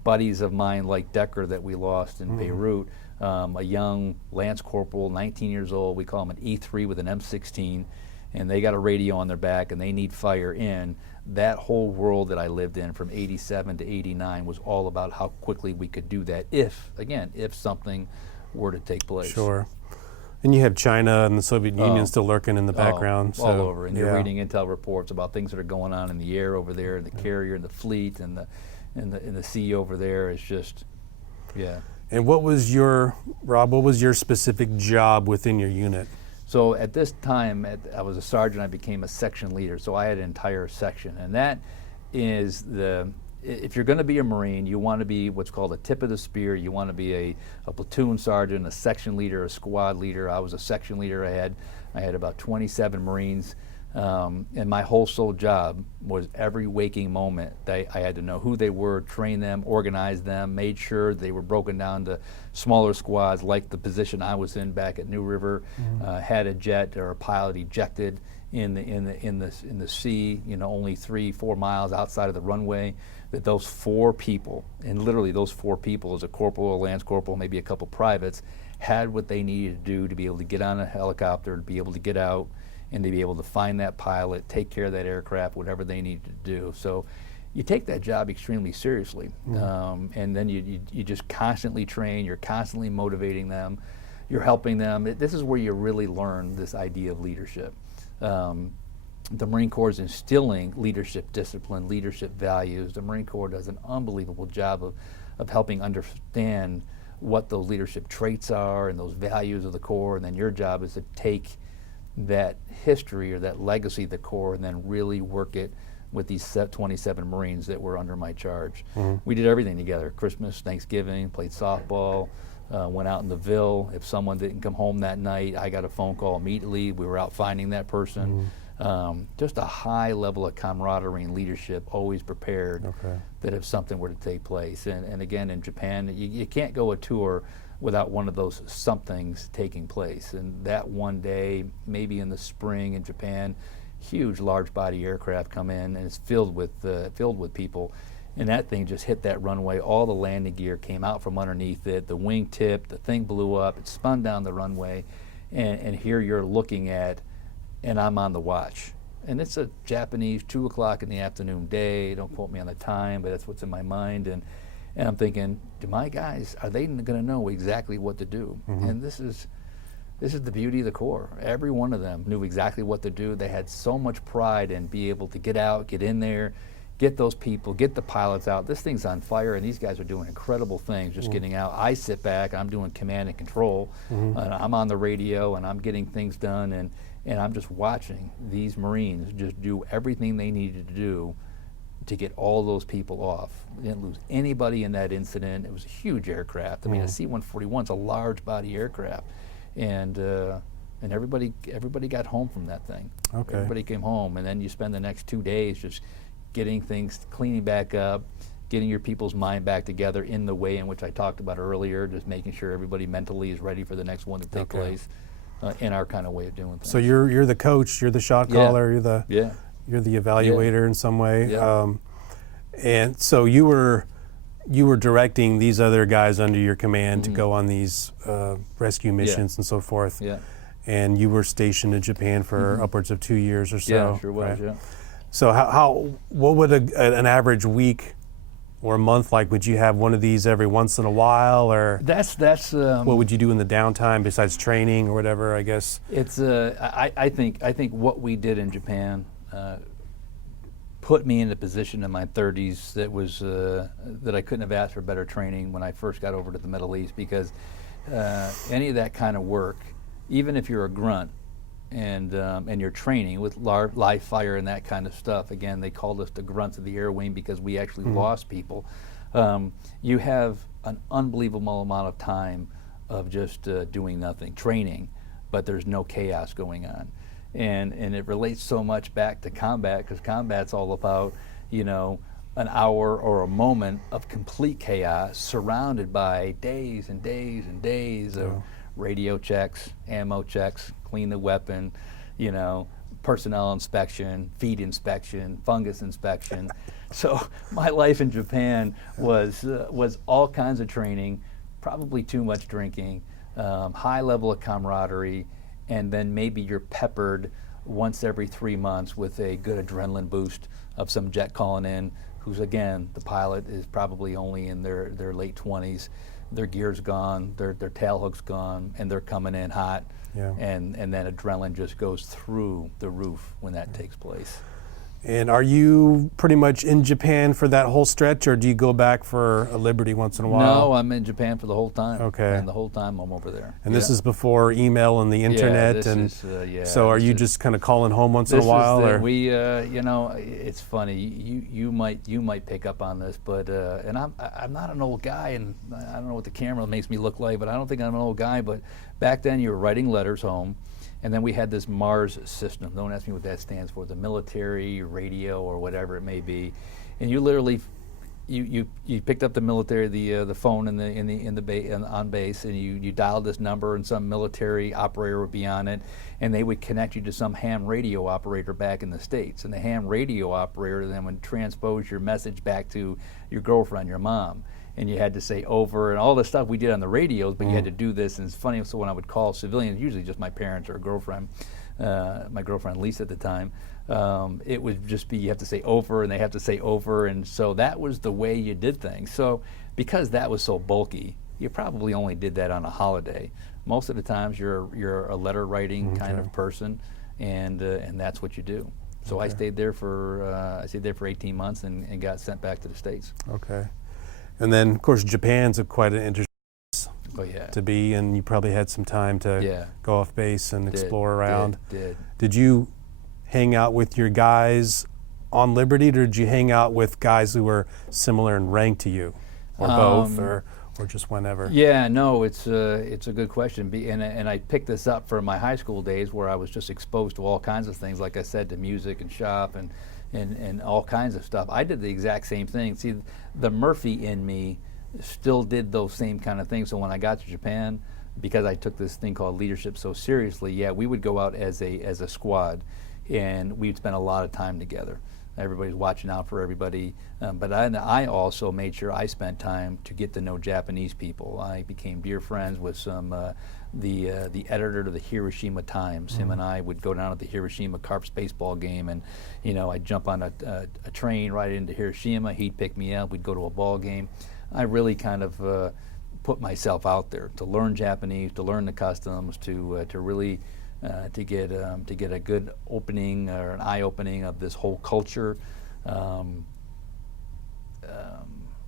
buddies of mine like Decker that we lost in Beirut, a young Lance Corporal, 19 years old, we call him an E3 with an M16, and they got a radio on their back and they need fire in. That whole world that I lived in from 87 to 89 was all about how quickly we could do that if something were to take place. Sure. And you have China and the Soviet Union still lurking in the background. All over. And you're reading intel reports about things that are going on in the air over there, and the carrier and the fleet and the sea over there. Is just, And what was your specific job within your unit? So at this time, I was a sergeant. I became a section leader. So I had an entire section, and that is if you're going to be a Marine, you want to be what's called a tip of the spear. You want to be a platoon sergeant, a section leader, a squad leader. I was a section leader. I had about 27 Marines, and my whole sole job was every waking moment I had to know who they were, train them, organize them, made sure they were broken down to smaller squads, like the position I was in back at New River. Had a jet or a pilot ejected in the sea, only 3-4 miles outside of the runway. That those 4 people, and literally those 4 people, as a corporal, a lance corporal, maybe a couple privates, had what they needed to do to be able to get on a helicopter, to be able to get out, and to be able to find that pilot, take care of that aircraft, whatever they needed to do. So you take that job extremely seriously, and then you just constantly train, you're constantly motivating them, you're helping them. This is where you really learn this idea of leadership. The Marine Corps is instilling leadership discipline, leadership values. The Marine Corps does an unbelievable job of helping understand what those leadership traits are and those values of the Corps, and then your job is to take that history or that legacy of the Corps and then really work it with these 27 Marines that were under my charge. We did everything together: Christmas, Thanksgiving, played softball, went out in the Ville. If someone didn't come home that night, I got a phone call immediately. We were out finding that person. Just a high level of camaraderie and leadership, always prepared that if something were to take place. And again, in Japan, you can't go a tour without one of those somethings taking place. And that one day, maybe in the spring in Japan, huge large body aircraft come in and it's filled with people. And that thing just hit that runway. All the landing gear came out from underneath it. The wing tipped, the thing blew up, it spun down the runway. And here you're looking at, and I'm on the watch. And it's a Japanese 2 o'clock in the afternoon day. Don't quote me on the time, but that's what's in my mind. And I'm thinking, do my guys, are they going to know exactly what to do? And this is the beauty of the Corps. Every one of them knew exactly what to do. They had so much pride in being able to get out, get in there, get those people, get the pilots out. This thing's on fire, and these guys are doing incredible things just getting out. I sit back, I'm doing command and control, and I'm on the radio, and I'm getting things done, and I'm just watching these Marines just do everything they needed to do to get all those people off. We didn't lose anybody in that incident. It was a huge aircraft. I mean, a C-141's a large body aircraft, and everybody got home from that thing. Everybody came home, and then you spend the next 2 days just getting things, cleaning back up, getting your people's mind back together in the way in which I talked about earlier, just making sure everybody mentally is ready for the next one to take place, in our kind of way of doing things. So you're the coach, you're the shot caller, you're the evaluator in some way. And so you were directing these other guys under your command to go on these rescue missions and so forth. And you were stationed in Japan for upwards of 2 years or so. Yeah, sure was. So what would an average week or a month? Like, would you have one of these every once in a while, or That's what would you do in the downtime besides training or whatever? I guess. it's I think what we did in Japan put me in a position in my 30s that was that I couldn't have asked for better training when I first got over to the Middle East, because any of that kind of work, even if you're a grunt and you're training with live fire and that kind of stuff, again, they called us the grunts of the air wing because we actually lost people. You have an unbelievable amount of time of just doing nothing, training, but there's no chaos going on. And it relates so much back to combat, because combat's all about, you know, an hour or a moment of complete chaos surrounded by days and days and days of radio checks, ammo checks, clean the weapon, you know, personnel inspection, feed inspection, fungus inspection. So my life in Japan was all kinds of training, probably too much drinking, high level of camaraderie, and then maybe you're peppered once every 3 months with a good adrenaline boost of some jet calling in, who's, again, the pilot is probably only in their late 20s. Their gear's gone, their tail hook's gone, and they're coming in hot. Yeah. And then adrenaline just goes through the roof when that takes place. And are you pretty much in Japan for that whole stretch, or do you go back for a liberty once in a while? No, I'm in Japan for the whole time. Okay. And the whole time I'm over there. And this is before email and the internet, this and is, so are this you is- just kind of calling home once in a while, or? We, you know, it's funny. You might pick up on this, but and I'm not an old guy, and I don't know what the camera makes me look like, but I don't think I'm an old guy. But back then, you were writing letters home, and then we had this MARS system. Don't ask me what that stands for. The military radio or whatever it may be, and you literally. You picked up the military the phone on base, and you dialed this number, and some military operator would be on it, and they would connect you to some ham radio operator back in the States, and the ham radio operator then would transpose your message back to your girlfriend, your mom, and you had to say over, and all the stuff we did on the radios, but you had to do this. And it's funny, so when I would call civilians, usually just my parents or a girlfriend, my girlfriend Lisa at the time, it would just be, you have to say over, and they have to say over, and so that was the way you did things. So because that was so bulky, you probably only did that on a holiday. Most of the times you're a letter writing kind of person, and that's what you do. So I stayed there for 18 months and got sent back to the States. Okay. And then, of course, Japan's quite an interesting Oh yeah. to be, and you probably had some time to Yeah. go off base and explore around. Did. Did you hang out with your guys on Liberty, or did you hang out with guys who were similar in rank to you, or both, or just whenever? Yeah, no, it's a good question. And I picked this up from my high school days, where I was just exposed to all kinds of things, like I said, to music and shop and all kinds of stuff. I did the exact same thing. See, the Murphy in me still did those same kind of things. So when I got to Japan, because I took this thing called leadership so seriously, yeah, we would go out as a squad, and we'd spend a lot of time together. Everybody's watching out for everybody, but I also made sure I spent time to get to know Japanese people. I became dear friends with some the editor of the Hiroshima Times. Him and I would go down to the Hiroshima Carps baseball game, and you know, I'd jump on a train right into Hiroshima. He'd pick me up. We'd go to a ball game. I really kind of put myself out there to learn Japanese, to learn the customs, to really to get a good opening or an eye opening of this whole culture.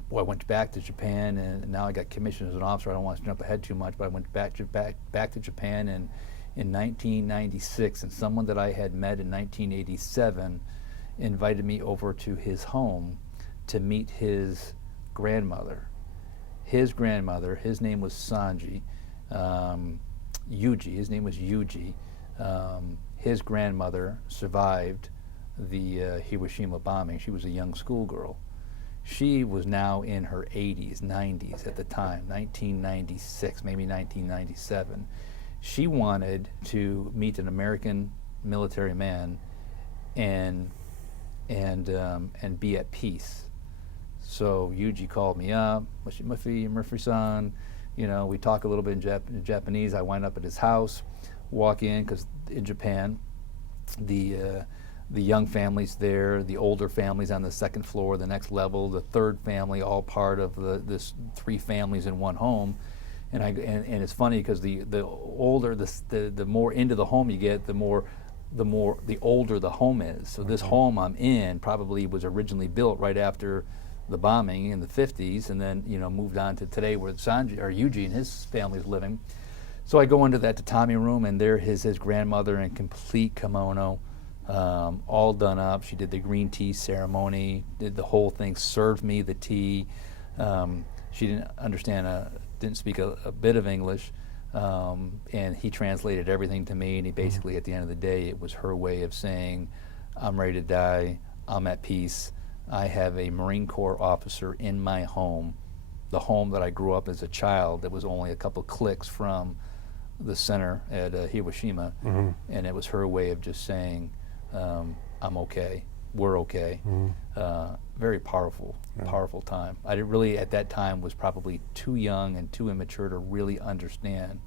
Well, I went back to Japan, and now I got commissioned as an officer. I don't want to jump ahead too much, but I went back to Japan in 1996, and someone that I had met in 1987 invited me over to his home to meet his grandmother. His grandmother, his name was Sanji, Yuji, his name was Yuji. His grandmother survived the Hiroshima bombing. She was a young schoolgirl. She was now in her 80s, 90s at the time, 1996, maybe 1997. She wanted to meet an American military man and be at peace. So Yuji called me up, Murphy-san, you know, we talk a little bit in Japanese. I wind up at his house, walk in, because in Japan, the the young families there, the older families on the second floor, the next level, the third family, all part of this 3 families in one home. And it's funny because the older, the more into the home you get, the older the home is. So this home I'm in probably was originally built right after the bombing in the 50s, and then moved on to today where Eugene and his family's living. So I go into that tatami room, and there his grandmother in complete kimono, all done up. She did the green tea ceremony, did the whole thing, served me the tea. She didn't understand, didn't speak a bit of English, and he translated everything to me, and he basically, at the end of the day, it was her way of saying, I'm ready to die, I'm at peace. I have a Marine Corps officer in my home, the home that I grew up as a child that was only a couple clicks from the center at Hiroshima, and it was her way of just saying, I'm okay, we're okay. Very powerful, powerful time. I didn't really, at that time, was probably too young and too immature to really understand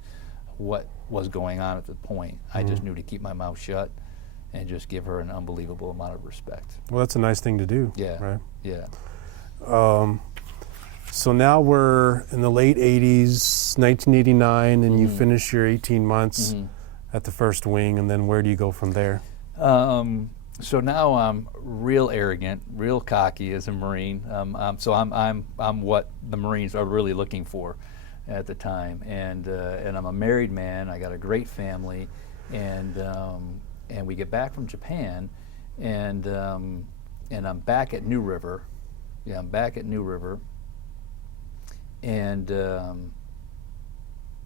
what was going on at the point. I just knew to keep my mouth shut and just give her an unbelievable amount of respect. Well, that's a nice thing to do. Yeah, right? Yeah. So now we're in the late 80s, 1989, and you finish your 18 months at the first wing, and then where do you go from there? So now I'm real arrogant, real cocky as a Marine. So I'm what the Marines are really looking for at the time, and I'm a married man. I got a great family, and we get back from Japan, and I'm back at New River. Yeah, I'm back at New River, and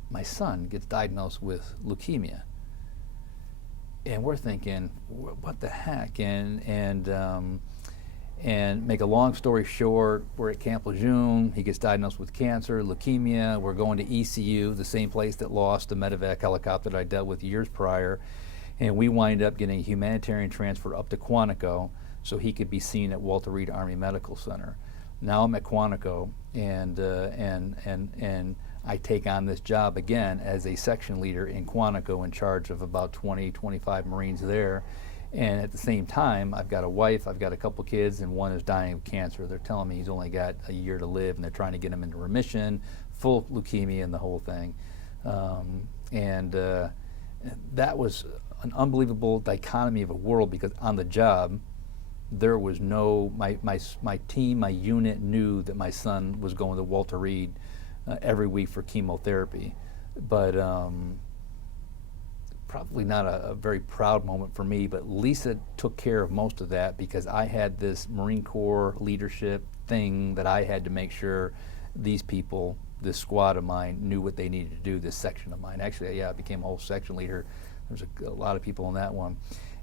my son gets diagnosed with leukemia. And we're thinking, what the heck? And make a long story short, we're at Camp Lejeune. He gets diagnosed with cancer, leukemia. We're going to ECU, the same place that lost the medevac helicopter that I dealt with years prior. And we wind up getting a humanitarian transfer up to Quantico so he could be seen at Walter Reed Army Medical Center. Now I'm at Quantico, and I take on this job again as a section leader in Quantico, in charge of about 20, 25 Marines there. And at the same time, I've got a wife, I've got a couple kids, and one is dying of cancer. They're telling me he's only got a year to live, and they're trying to get him into remission, full leukemia and the whole thing. That was an unbelievable dichotomy of a world, because on the job, there was no, my team, my unit knew that my son was going to Walter Reed every week for chemotherapy, but probably not a very proud moment for me, but Lisa took care of most of that, because I had this Marine Corps leadership thing that I had to make sure these people, this squad of mine, knew what they needed to do, this section of mine. Actually, yeah, I became a whole section leader. There's a lot of people in that one.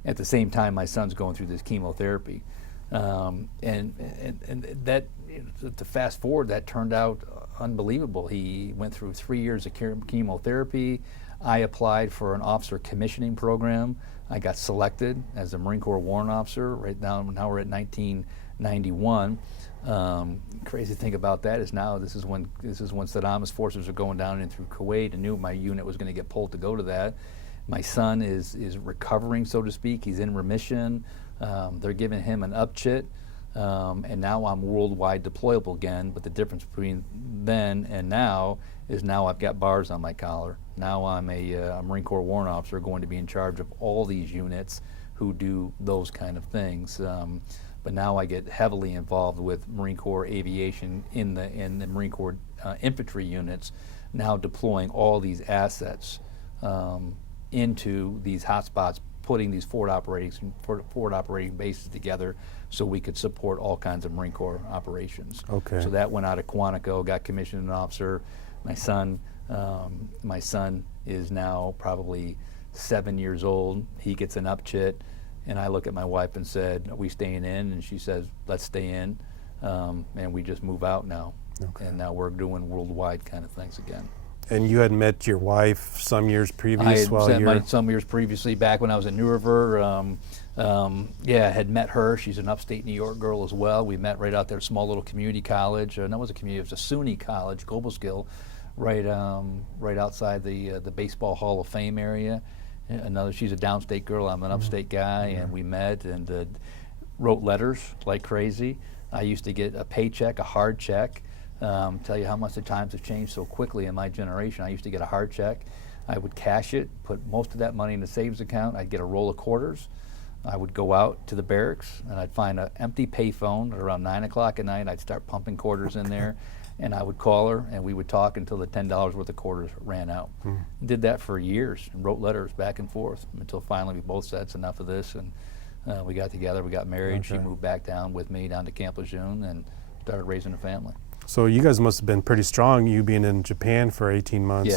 At the same time, my son's going through this chemotherapy. And that, to fast forward, that turned out unbelievable. He went through 3 years of chemotherapy. I applied for an officer commissioning program. I got selected as a Marine Corps warrant officer. Right now we're at 1991. Crazy thing about that is now this is when Saddam's forces are going down in through Kuwait. I knew my unit was going to get pulled to go to that. My son is recovering, so to speak. He's in remission. They're giving him an upchit, and now I'm worldwide deployable again. But the difference between then and now is now I've got bars on my collar. Now I'm a Marine Corps warrant officer, going to be in charge of all these units who do those kind of things. But now I get heavily involved with Marine Corps aviation in the Marine Corps infantry units, now deploying all these assets into these hotspots, putting these forward operating bases together so we could support all kinds of Marine Corps operations. Okay. So that went out of Quantico, got commissioned an officer. My son is now probably 7 years old. He gets an upchit, and I look at my wife and said, "Are we staying in?" And she says, "Let's stay in," and we just move out now. Okay. And now we're doing worldwide kind of things again. And you had met your wife some years previous? I had some years previously, back when I was at New River. Yeah, I had met her. She's an upstate New York girl as well. We met right out there at a small little community college. No, it was a community, it was a SUNY college, Global Skill, right outside the Baseball Hall of Fame area. She's a downstate girl, I'm an upstate guy, and we met and wrote letters like crazy. I used to get a paycheck, a hard check. Tell you how much the times have changed so quickly in my generation. I used to get a hard check. I would cash it, put most of that money in the savings account. I'd get a roll of quarters. I would go out to the barracks and I'd find an empty payphone at around 9 o'clock at night. I'd start pumping quarters in there, and I would call her and we would talk until the $10 worth of quarters ran out. Did that for years and wrote letters back and forth until finally we both said it's enough of this, and we got together, we got married. Okay. She moved back down with me down to Camp Lejeune and started raising a family. So you guys must have been pretty strong, you being in Japan for 18 months.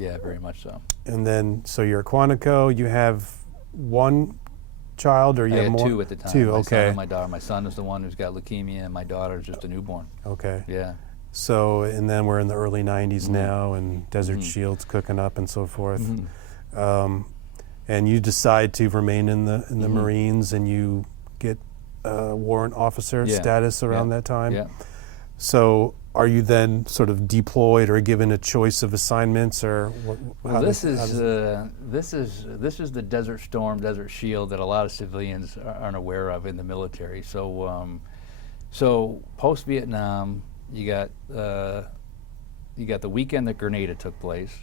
Yeah, very much so. And then, so you're at Quantico, you have one child, or you I have had more? two at the time. Two, My son okay. and my daughter. My son is the one who's got leukemia, and my daughter is just a newborn. Okay. Yeah. So, and then we're in the early 90s now, and Desert Shield's cooking up and so forth. And you decide to remain in the Marines, and you get warrant officer status around that time. Yeah. So, are you then sort of deployed or given a choice of assignments, or what? Well, this is the Desert Storm, Desert Shield that a lot of civilians aren't aware of in the military. So, so post Vietnam, you got the weekend that Grenada took place.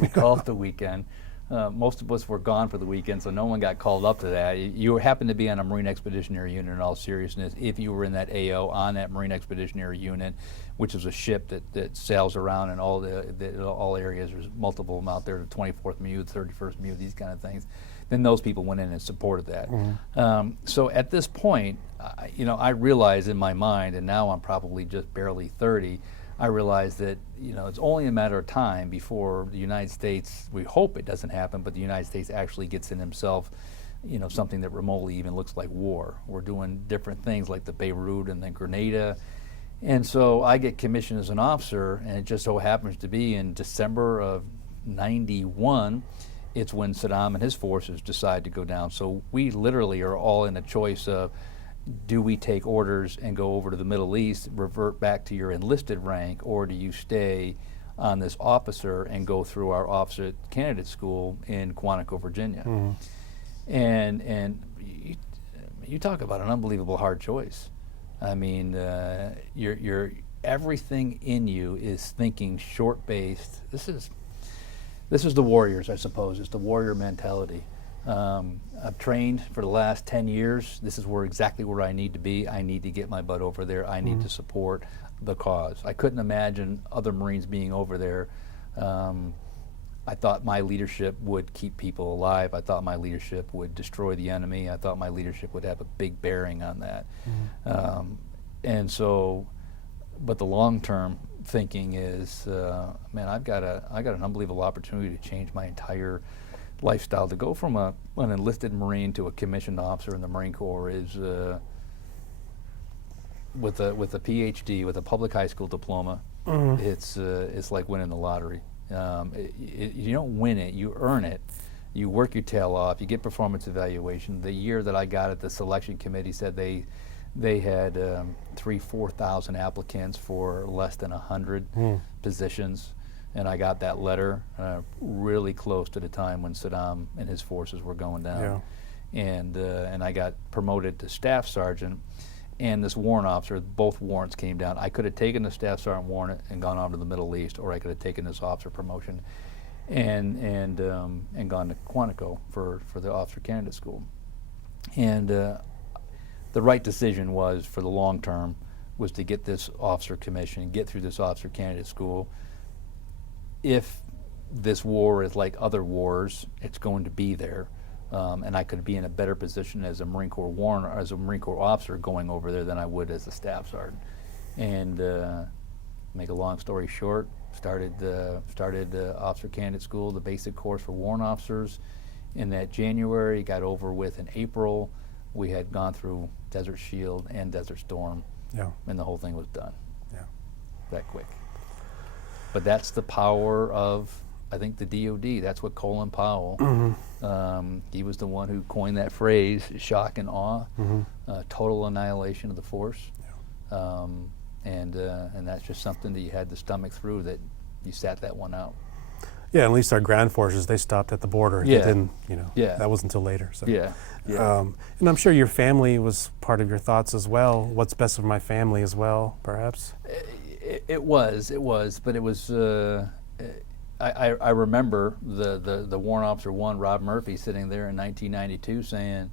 We call it the weekend. Most of us were gone for the weekend, so no one got called up to that. You happened to be on a Marine Expeditionary Unit in all seriousness. If you were in that AO on that Marine Expeditionary Unit, which is a ship that sails around in all all areas, there's multiple of them out there, the 24th MU, 31st MU, these kind of things, then those people went in and supported that. So at this point, I realize in my mind, and now I'm probably just barely 30, I realize that it's only a matter of time before the United States, we hope it doesn't happen, but the United States actually gets in himself something that remotely even looks like war. We're doing different things like the Beirut and then Grenada. And so I get commissioned as an officer, and it just so happens to be in December of '91, it's when Saddam and his forces decide to go down. So we literally are all in a choice of, do we take orders and go over to the Middle East, revert back to your enlisted rank, or do you stay on this officer and go through our officer candidate school in Quantico, Virginia? And you talk about an unbelievable hard choice. I mean, you're everything in you is thinking short-based. This is the Warriors, I suppose. It's the warrior mentality. I've trained for the last 10 years. This is exactly where I need to be. I need to get my butt over there. I need to support the cause. I couldn't imagine other Marines being over there. I thought my leadership would keep people alive. I thought my leadership would destroy the enemy. I thought my leadership would have a big bearing on that. And so, but the long-term thinking is, man, I've got an unbelievable opportunity to change my entire lifestyle. To go from an enlisted Marine to a commissioned officer in the Marine Corps is with a PhD, with a public high school diploma. It's like winning the lottery. You don't win it, you earn it. You work your tail off. You get performance evaluation. The year that I got it, the selection committee said they had 4,000 applicants for less than 100 positions. And I got that letter really close to the time when Saddam and his forces were going down. And I got promoted to staff sergeant, and this warrant officer, both warrants came down. I could have taken the staff sergeant warrant and gone on to the Middle East, or I could have taken this officer promotion and gone to Quantico for the officer candidate school. And the right decision was, for the long term, was to get this officer commission, get through this officer candidate school. If this war is like other wars, it's going to be there, and I could be in a better position as a Marine Corps warrant or as a Marine Corps officer going over there than I would as a staff sergeant. And make a long story short, started officer candidate school, the basic course for warrant officers. In that January, got over with in April. We had gone through Desert Shield and Desert Storm, and the whole thing was done. That quick. But that's the power of, I think, the DOD. That's what Colin Powell, he was the one who coined that phrase, shock and awe, total annihilation of the force. And that's just something that you had to stomach through, that you sat that one out. Yeah, at least our ground forces, they stopped at the border. Yeah. They didn't, Yeah. that wasn't until later. So. Yeah. Yeah. And I'm sure your family was part of your thoughts as well. What's best for my family as well, perhaps? It was, but it was. I remember the Warrant Officer 1, Rob Murphy, sitting there in 1992 saying,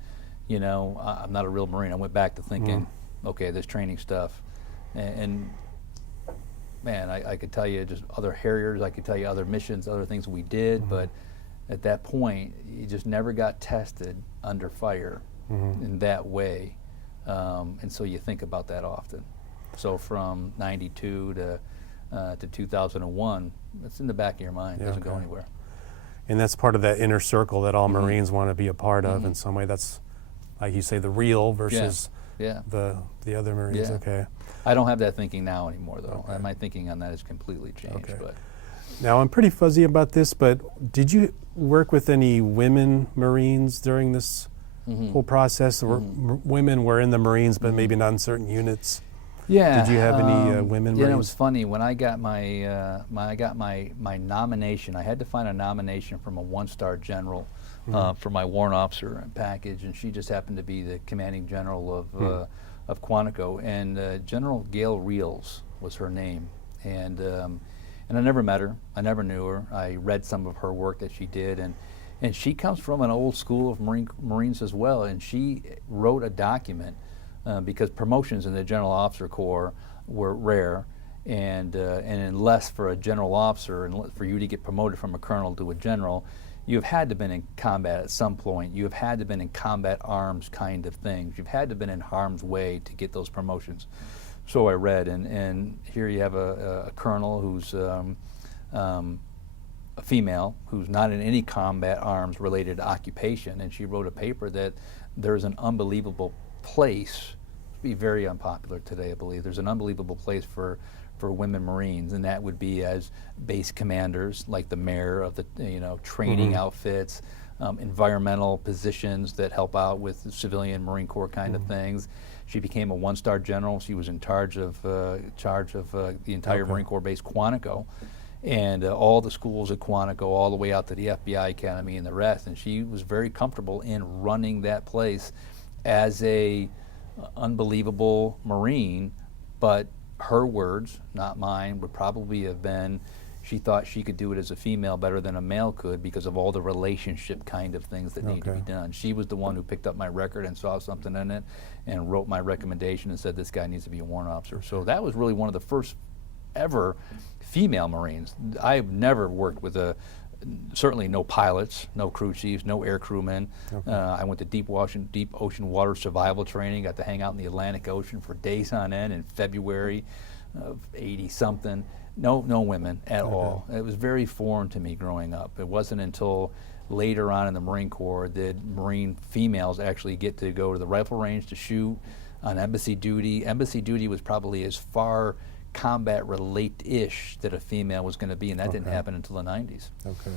I'm not a real Marine. I went back to thinking, okay, this training stuff, and man, I could tell you just other Harriers, I could tell you other missions, other things we did, but at that point, you just never got tested under fire in that way, and so you think about that often. So from 92 to 2001, it's in the back of your mind. It doesn't go anywhere. And that's part of that inner circle that all Marines want to be a part of in some way. That's, like you say, the real versus the other Marines. Yeah. Okay. I don't have that thinking now anymore, though. My thinking on that has completely changed. Okay. But Now, I'm pretty fuzzy about this, but did you work with any women Marines during this whole process? Women were in the Marines, but maybe not in certain units. yeah. Did you have any women Yeah, Marines? it was funny when I got my nomination. I had to find a nomination from a one-star general for my warrant officer package, and she just happened to be the commanding general of Quantico, and General Gail Reels was her name, and I never met her. I never knew her. I read some of her work that she did, and she comes from an old school of Marines as well, and she wrote a document because promotions in the General Officer Corps were rare, and unless for a general officer and for you to get promoted from a colonel to a general, you have had to have been in combat at some point. You have had to have been in combat arms kind of things. You've had to have been in harm's way to get those promotions. So I read, and here you have a colonel who's a female who's not in any combat arms related occupation, and she wrote a paper that there's an unbelievable place, be very unpopular today, I believe. There's an unbelievable place for women Marines, and that would be as base commanders, like the mayor of the training outfits, environmental positions that help out with the civilian Marine Corps kind of things. She became a one-star general. She was in charge of the entire Marine Corps base Quantico, and all the schools at Quantico, all the way out to the FBI Academy and the rest. And she was very comfortable in running that place as a unbelievable Marine, but her words, not mine, would probably have been she thought she could do it as a female better than a male could because of all the relationship kind of things that need to be done. She was the one who picked up my record and saw something in it and wrote my recommendation and said this guy needs to be a warrant officer. So that was really one of the first ever female Marines. I've never worked with certainly no pilots, no crew chiefs, no air crewmen. I went to deep ocean water survival training, got to hang out in the Atlantic Ocean for days on end in February of 80-something. No women at all. It was very foreign to me growing up. It wasn't until later on in the Marine Corps did Marine females actually get to go to the rifle range to shoot on embassy duty. Embassy duty was probably as far combat relate-ish that a female was going to be, and that didn't happen until the 90s. Okay.